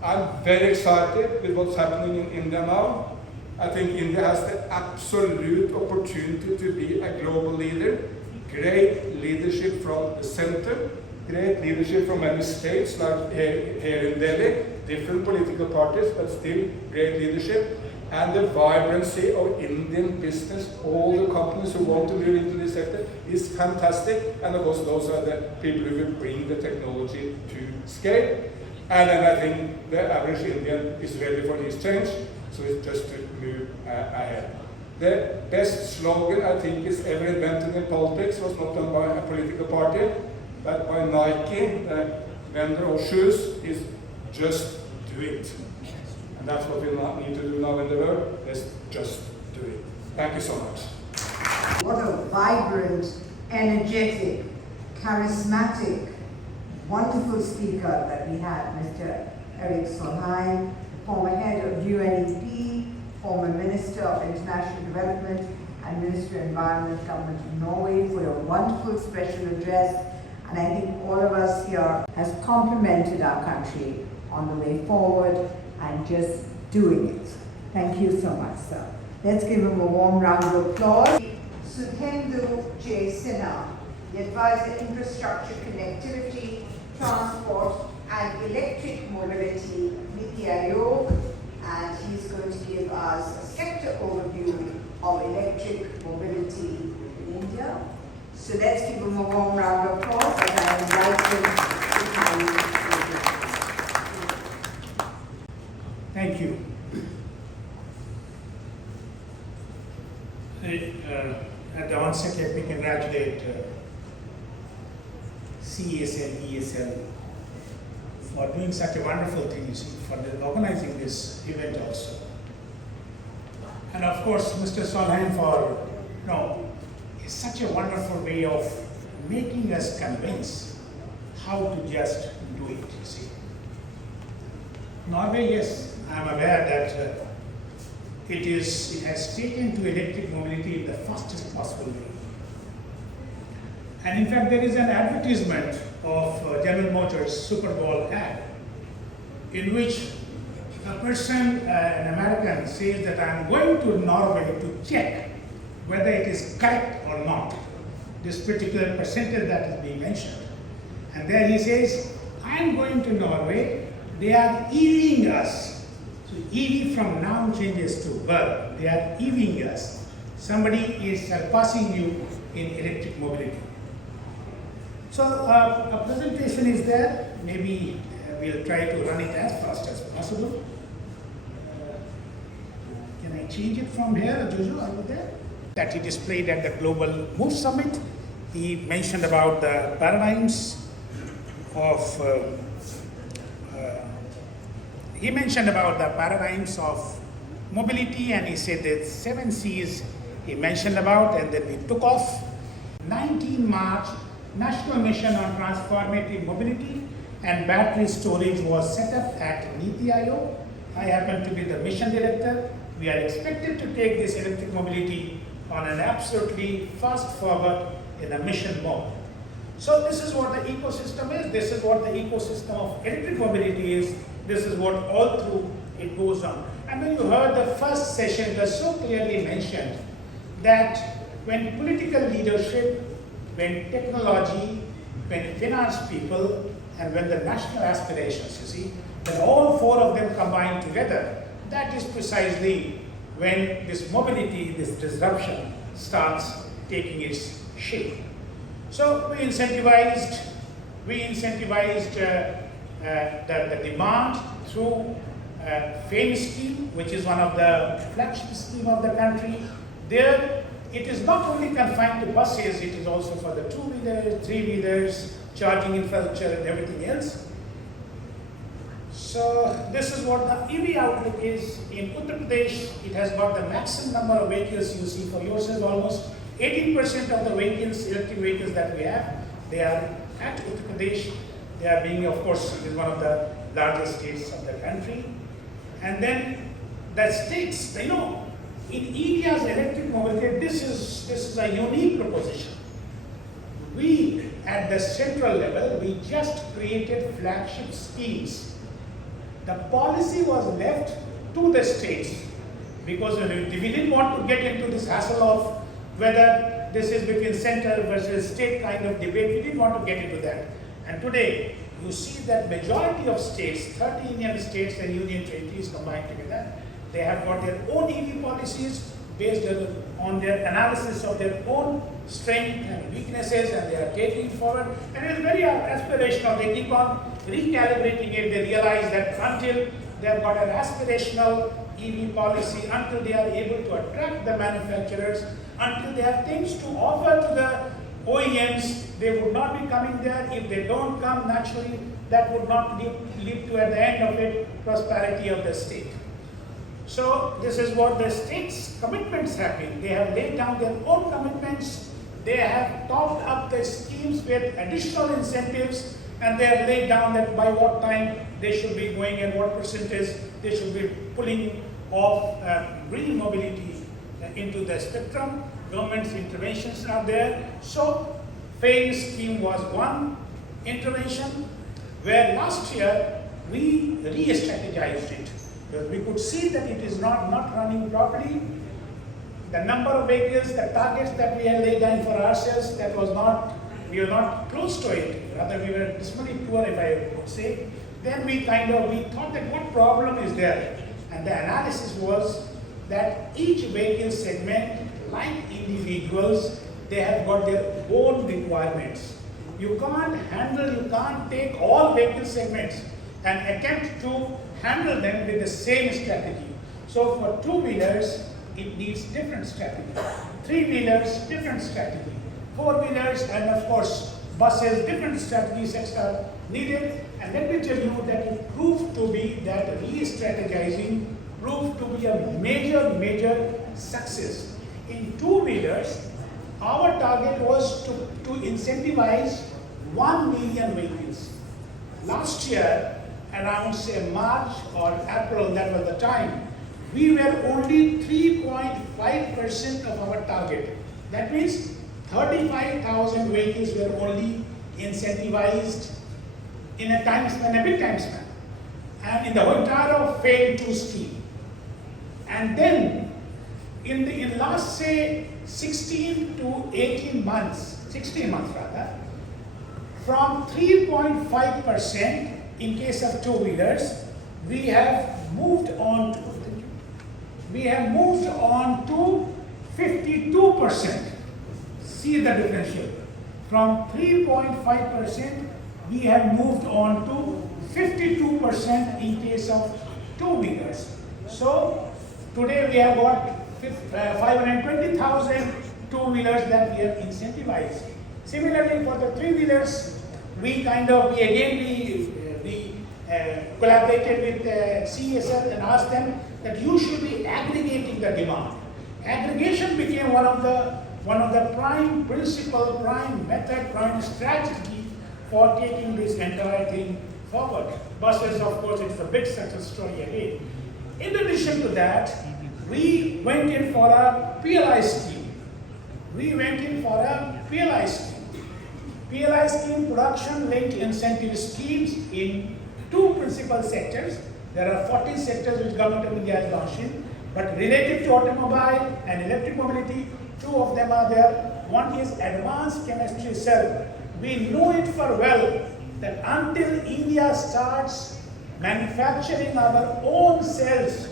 I'm very excited with what's happening in India now. I think India has the absolute opportunity to be a global leader. Great leadership from the center, great leadership from many states like here in Delhi, different political parties, but still great leadership. And the vibrancy of Indian business, all the companies who want to move into this sector is fantastic. And of course, those are the people who will bring the technology to scale. And then I think the average Indian is ready for this change, so it's just to move ahead. The best slogan I think is ever invented in politics was not done by a political party, but by Nike, the vendor of shoes, is just do it. And that's what we need to do now in the world, is just do it. Thank you so much. What a vibrant, energetic, charismatic, wonderful speaker that we had, Mr. Erik Solheim, former head of UNEP, former Minister of International Development and Minister of Environment, Government of Norway, for your wonderful special address. And I think all of us here has complimented our country on the way forward and just doing it. Thank you so much, sir. Let's give him a warm round of applause. Sudhendu J. Sinha, the Advisor Infrastructure Connectivity, Transport and Electric Mobility, Niti Aayog, and he's going to give us a sector overview of electric mobility in India. So let's give him a warm round of applause as I invite him to come. Thank you. At the onset, let me congratulate CESL, ESL for doing such a wonderful thing, for organizing this event also. And of course, Mr. Solheim for, it's such a wonderful way of making us convince how to just do it, you see. Norway, yes, I am aware that it has taken to electric mobility in the fastest possible way. And in fact, there is an advertisement of General Motors Super Bowl ad in which a person, an American, says that I'm going to Norway to check whether it is correct or not, this particular percentage that is being mentioned. And there he says, I'm going to Norway, they are EVing us. So EV from noun changes to verb. They are EVing us. Somebody is surpassing you in electric mobility. So a presentation is there. Maybe we'll try to run it as fast as possible. Can I change it from here, Jojo? Are you there? That he displayed at the Global Move Summit. He mentioned about the paradigms of he mentioned about the paradigms of mobility, and he said that 7 C's he mentioned about, and then we took off. 19 March, National Mission on Transformative Mobility and Battery Storage was set up at NITI Aayog. I happen to be the mission director. We are expected to take this electric mobility on an absolutely fast forward in a mission mode. So this is what the ecosystem is. This is what the ecosystem of electric mobility is. This is what all through it goes on. And when you heard the first session, it was so clearly mentioned that when political leadership, when technology, when finance people, and when the national aspirations, you see, when all 4 of them combine together, that is precisely when this mobility, this disruption starts taking its shape. So we incentivized the demand through FAME scheme, which is one of the flagship scheme of the country. There, it is not only confined to buses, it is also for the 2-wheelers, 3-wheelers, charging infrastructure and everything else. So this is what the EV outlook is. In Uttar Pradesh, it has got the maximum number of vehicles. You see for yourself, almost 18% of the vehicles, electric vehicles that we have, they are at Uttar Pradesh. They are being, of course, it is one of the largest states of the country. And then the states, you know, in India's electric mobility, this is a unique proposition. We, at the central level, we just created flagship schemes. The policy was left to the states because we didn't want to get into this hassle of whether this is between center versus state kind of debate. We didn't want to get into that. And today, you see that majority of states, 30 Indian states and union territories combined together, they have got their own EV policies based on their analysis of their own strengths and weaknesses, and they are taking it forward. And it is very aspirational. They keep on recalibrating it. They realize that until they have got an aspirational EV policy, until they are able to attract the manufacturers, until they have things to offer to the OEMs, they would not be coming there. If they don't come naturally, that would not lead to, at the end of it, prosperity of the state. So this is what the state's commitments have been. They have laid down their own commitments. They have topped up the schemes with additional incentives, and they have laid down that by what time they should be going and what percentage they should be pulling off green mobility into the spectrum. Government's interventions are there. So FAME scheme was one intervention where last year we re-strategized it. Because we could see that it is not running properly. The number of vehicles, the targets that we had laid down for ourselves, we were not close to it. Rather, we were dismally poor, if I would say. Then we thought that what problem is there? And the analysis was that each vehicle segment, like individuals, they have got their own requirements. You can't take all vehicle segments and attempt to handle them with the same strategy. So for 2-wheelers, it needs different strategy. 3-wheelers, different strategy. 4-wheelers, and of course, buses, different strategies are needed. And let me tell you that it proved to be that re-strategizing proved to be a major success. In 2-wheelers, our target was to incentivize 1 million vehicles. Last year, around say March or April, that was the time, we were only 3.5% of our target. That means 35,000 vehicles were only incentivized in a big time span, and in the entire FAME 2 scheme. And then, in last say 16 to 18 months, 16 months rather, from 3.5% in case of 2-wheelers, we have moved on to 52%. See the differential. From 3.5%, we have moved on to 52% in case of 2-wheelers. So today we have got 520,000 2-wheelers that we have incentivized. Similarly, for the 3-wheelers, we collaborated with CESL and asked them that you should be aggregating the demand. Aggregation became one of the prime principle, prime method, prime strategy for taking this entire thing forward. Buses, of course, it's a big success story again. In addition to that, we went in for a PLI scheme. PLI scheme, production-linked incentive schemes in two principal sectors. There are 14 sectors which Government of India is launching, but related to automobile and electric mobility, two of them are there. One is advanced chemistry cell. We know it for well that until India starts manufacturing our own cells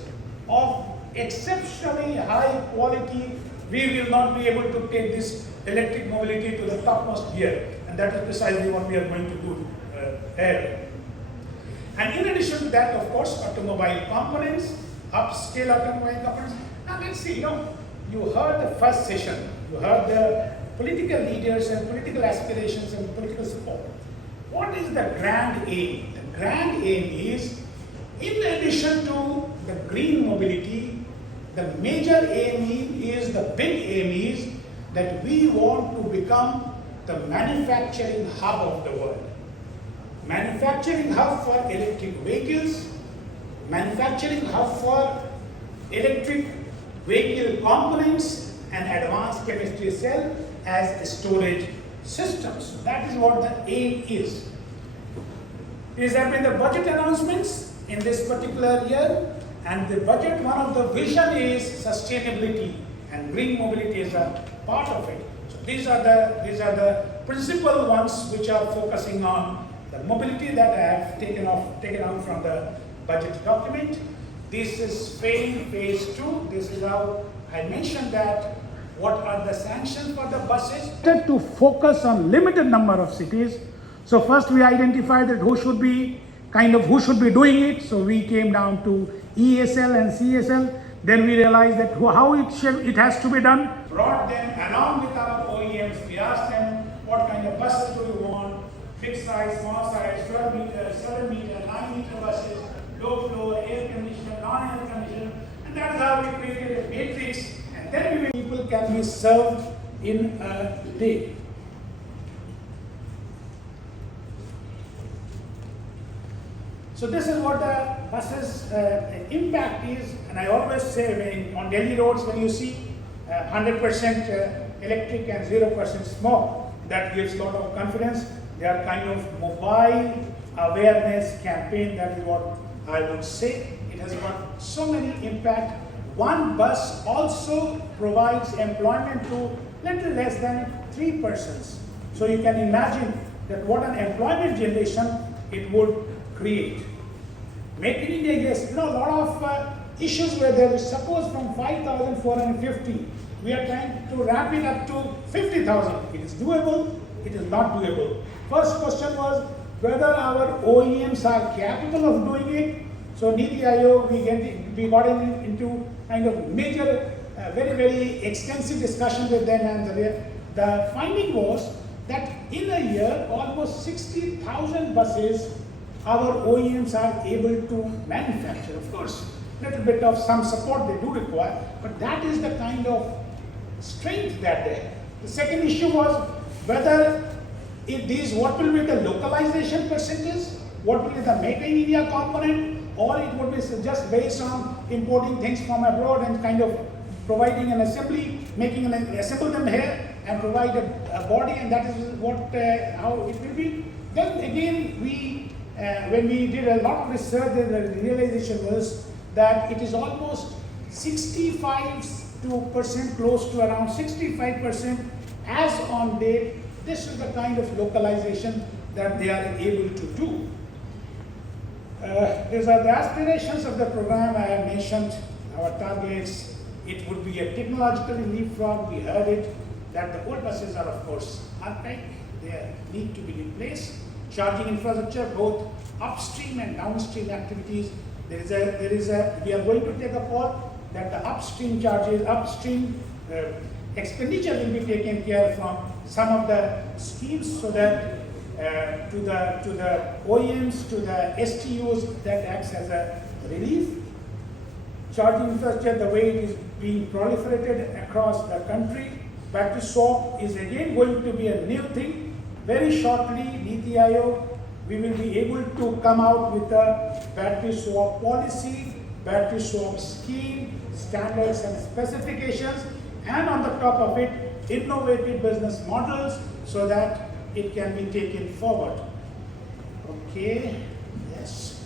of exceptionally high quality, we will not be able to take this electric mobility to the topmost gear. And that is precisely what we are going to do here. And in addition to that, of course, automobile components, upscale automobile components. Now let's see, you heard the first session, you heard the political leaders and political aspirations and political support. What is the grand aim? The grand aim is, in addition to the green mobility, the major aim is, the big aim is that we want to become the manufacturing hub of the world. Manufacturing hub for electric vehicles, manufacturing hub for electric vehicle components and advanced chemistry cell as storage systems. That is what the aim is. These have been the budget announcements in this particular year, and the budget, one of the vision is sustainability, and green mobility is a part of it. So these are the principal ones which are focusing on the mobility that I have taken out from the budget document. This is phase 2. This is how I mentioned that what are the sanctions for the buses. To focus on limited number of cities. So first we identified that who should be doing it. So we came down to ESL and CESL. Then we realized that how it has to be done. Brought them along with our OEMs. We asked them what kind of buses do you want? Big size, small size, 12 meter, 7 meter, 9 meter buses, low flow, air conditioner, non-air conditioner. And that is how we created a matrix. And then people can be served in a day. So this is what the buses impact is, and I always say on Delhi roads when you see 100% electric and 0% smoke, that gives a lot of confidence. They are kind of mobile awareness campaign, that is what I would say. It has got so many impact. One bus also provides employment to little less than 3 persons. So you can imagine that what an employment generation it would create. Make in India, yes, a lot of issues were there. Suppose from 5,450, we are trying to ramp it up to 50,000. It is doable, it is not doable. First question was whether our OEMs are capable of doing it. So Niti Aayog, we got into kind of major, very, very extensive discussion with them, and the finding was that in a year, almost 60,000 buses our OEMs are able to manufacture. Of course, a little bit of some support they do require, but that is the kind of strength that they have. The second issue was whether what will be the localization percentage, what will be the Make in India component, or it would be just based on importing things from abroad and kind of providing an assembly, assemble them here and provide a body, and that is how it will be. Then again, when we did a lot of research, the realization was that it is almost 65% close to around 65% as on date. This is the kind of localization that they are able to do. These are the aspirations of the program. I have mentioned our targets. It would be a technological leapfrog. We heard it, that the old buses are of course archaic. They need to be replaced. Charging infrastructure, both upstream and downstream activities. We are going to take a call that the upstream charges, expenditure will be taken care from some of the schemes, so that to the OEMs, to the STUs, that acts as a relief. Charging infrastructure, the way it is being proliferated across the country, battery swap is again going to be a new thing. Very shortly, Niti Aayog, we will be able to come out with a battery swap policy, battery swap scheme, standards and specifications, and on the top of it, innovative business models so that it can be taken forward. Okay, yes.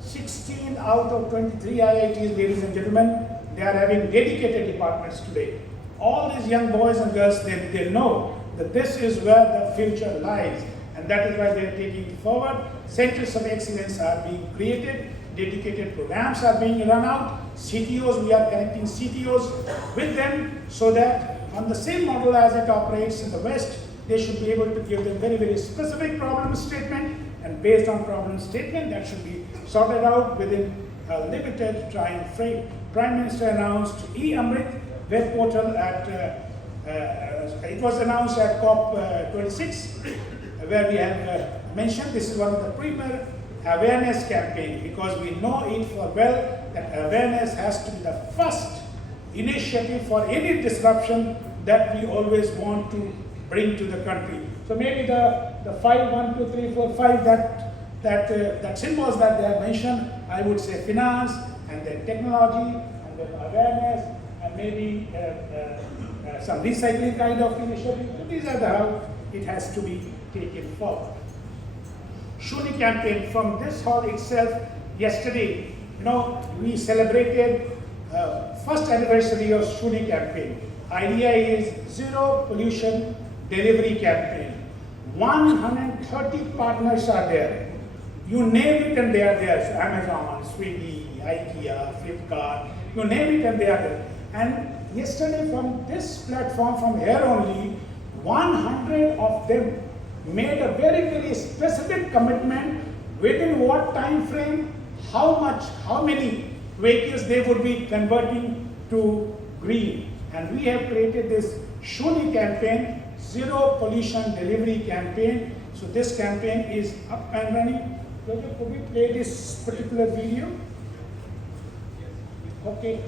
16 out of 23 IITs, ladies and gentlemen, they are having dedicated departments today. All these young boys and girls, they know that this is where the future lies, and that is why they are taking it forward. Centers of excellence are being created, dedicated programs are being run out, CTOs, we are connecting CTOs with them so that on the same model as it operates in the West, they should be able to give them very, very specific problem statement, and based on problem statement, that should be sorted out within a limited time frame. Prime Minister announced e-Amrit web portal at, it was announced at COP26, where we have mentioned this is one of the premier awareness campaign, because we know it for well that awareness has to be the first initiative for any disruption that we always want to bring to the country. So maybe the 5, 1, 2, 3, 4, 5 that symbols that they have mentioned, I would say finance, and then technology, and then awareness, and maybe some recycling kind of initiative. So these are how it has to be taken forward. Shuni campaign from this hall itself, yesterday, we celebrated first anniversary of Shuni campaign. Idea is zero pollution delivery campaign. 130 partners are there. You name it and they are there. So Amazon, Swiggy, IKEA, Flipkart, you name it and they are there. And yesterday from this platform, from here only, 100 of them made a very, very specific commitment within what time frame, how many vehicles they would be converting to green. And we have created this Shuni campaign, zero pollution delivery campaign. So this campaign is up and running. Could we play this particular video? Okay.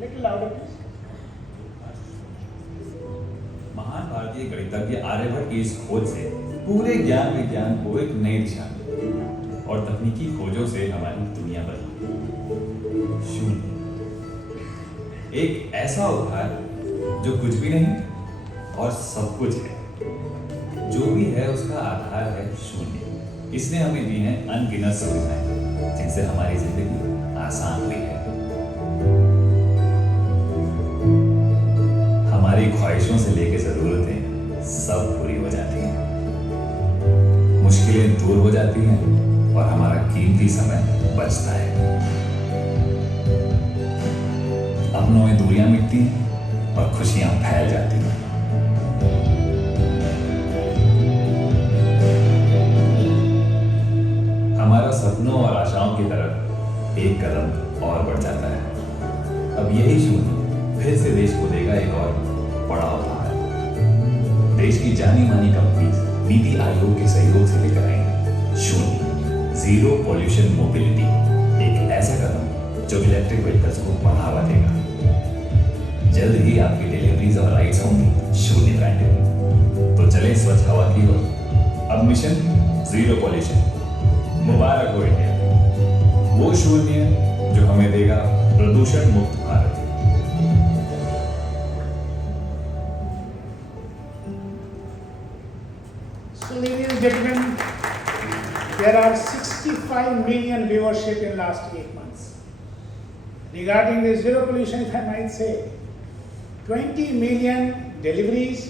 Little louder, please. महान भारतीय गणितज्ञ आर्यभट्ट की इस खोज से पूरे ज्ञान विज्ञान को एक नई दिशा मिली और तकनीकी खोजों से हमारी दुनिया बदली। शून्य, एक ऐसा उद्धार जो कुछ भी नहीं और सब कुछ है। जो भी है उसका आधार है शून्य। इसने हमें दी हैं अनगिनत सुविधाएं जिनसे हमारी जिंदगी आसान हुई है। हमारी ख्वाहिशों से लेकर जरूरतें सब पूरी हो जाती हैं, मुश्किलें दूर हो जाती हैं और हमारा कीमती समय बचता है। अपनों में दूरियां मिटती हैं और खुशियां फैल जाती हैं। हमारा सपनों और आशाओं की तरफ एक कदम और बढ़ जाता है। अब यही शून्य फिर से देश को देगा एक और बड़ा उपहार। देश की जानी मानी कंपनीज नीति आयोग के सहयोग से लेकर आएंगे शून्य, जीरो पॉल्यूशन मोबिलिटी, एक ऐसा कदम जो इलेक्ट्रिक व्हीकल्स को बढ़ावा देगा। जल्द ही आपकी डिलीवरीज और राइड्स होंगी शून्य ब्रांडेड। तो चलें स्वच्छ हवा की ओर। अब मिशन जीरो पॉल्यूशन। मुबारक हो इंडिया, वो शून्य जो हमें देगा प्रदूषण मुक्त Bharat. So ladies and gentlemen, there are 65 million viewership in last 8 months. Regarding the zero pollution, if I might say, 20 million deliveries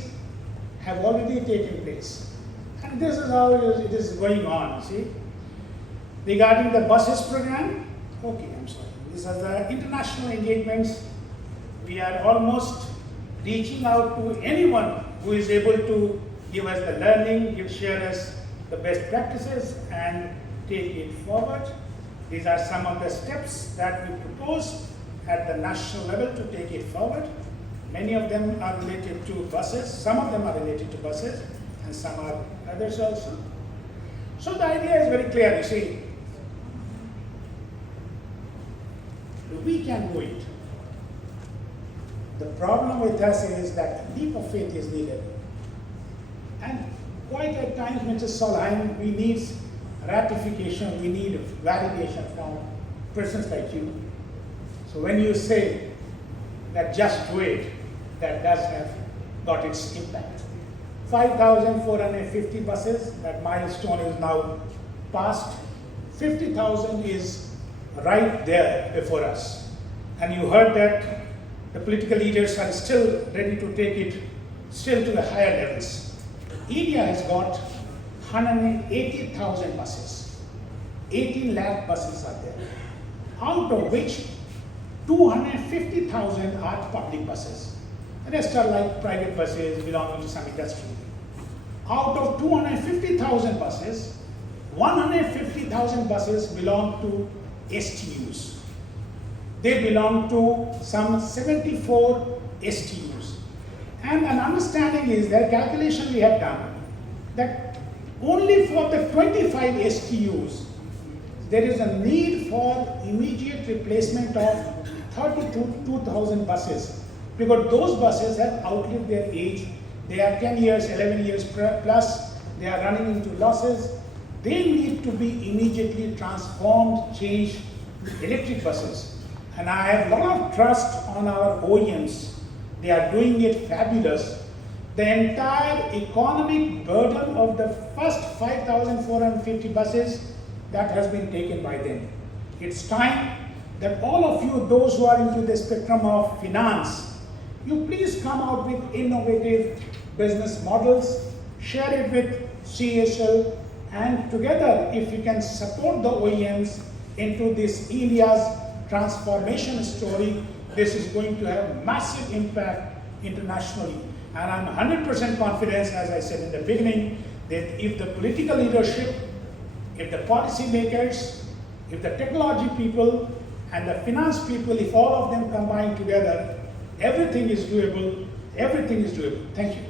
have already taken place. And this is how it is going on, see. Regarding the buses program, okay, I'm sorry. These are the international engagements. We are almost reaching out to anyone who is able to give us the learning, share us the best practices and take it forward. These are some of the steps that we propose at the national level to take it forward. Many of them are related to buses, some of them are related to buses, and some are others also. So the idea is very clear, you see. We can do it. The problem with us is that a leap of faith is needed. And quite at times, Mr. Solheim, we need ratification, we need validation from persons like you. So when you say that just do it, that does have got its impact. 5,450 buses, that milestone is now passed. 50,000 is right there before us. And you heard that the political leaders are still ready to take it still to the higher levels. India has got 180,000 buses. 18 lakh buses are there, out of which 250,000 are public buses. The rest are like private buses belonging to some industry. Out of 250,000 buses, 150,000 buses belong to STUs. They belong to some 74 STUs. And an understanding is that calculation we have done that only for the 25 STUs, there is a need for immediate replacement of 32,000 buses, because those buses have outlived their age. They are 10 years, 11 years plus, they are running into losses. They need to be immediately transformed, changed to electric buses. And I have a lot of trust on our OEMs. They are doing it fabulous. The entire economic burden of the first 5,450 buses, that has been taken by them. It's time that all of you, those who are into the spectrum of finance, you please come out with innovative business models, share it with CESL, and together, if you can support the OEMs into this India's transformation story, this is going to have massive impact internationally. And I'm 100% confident, as I said in the beginning, that if the political leadership, if the policy makers, if the technology people, and the finance people, if all of them combine together, everything is doable, everything is doable. Thank you.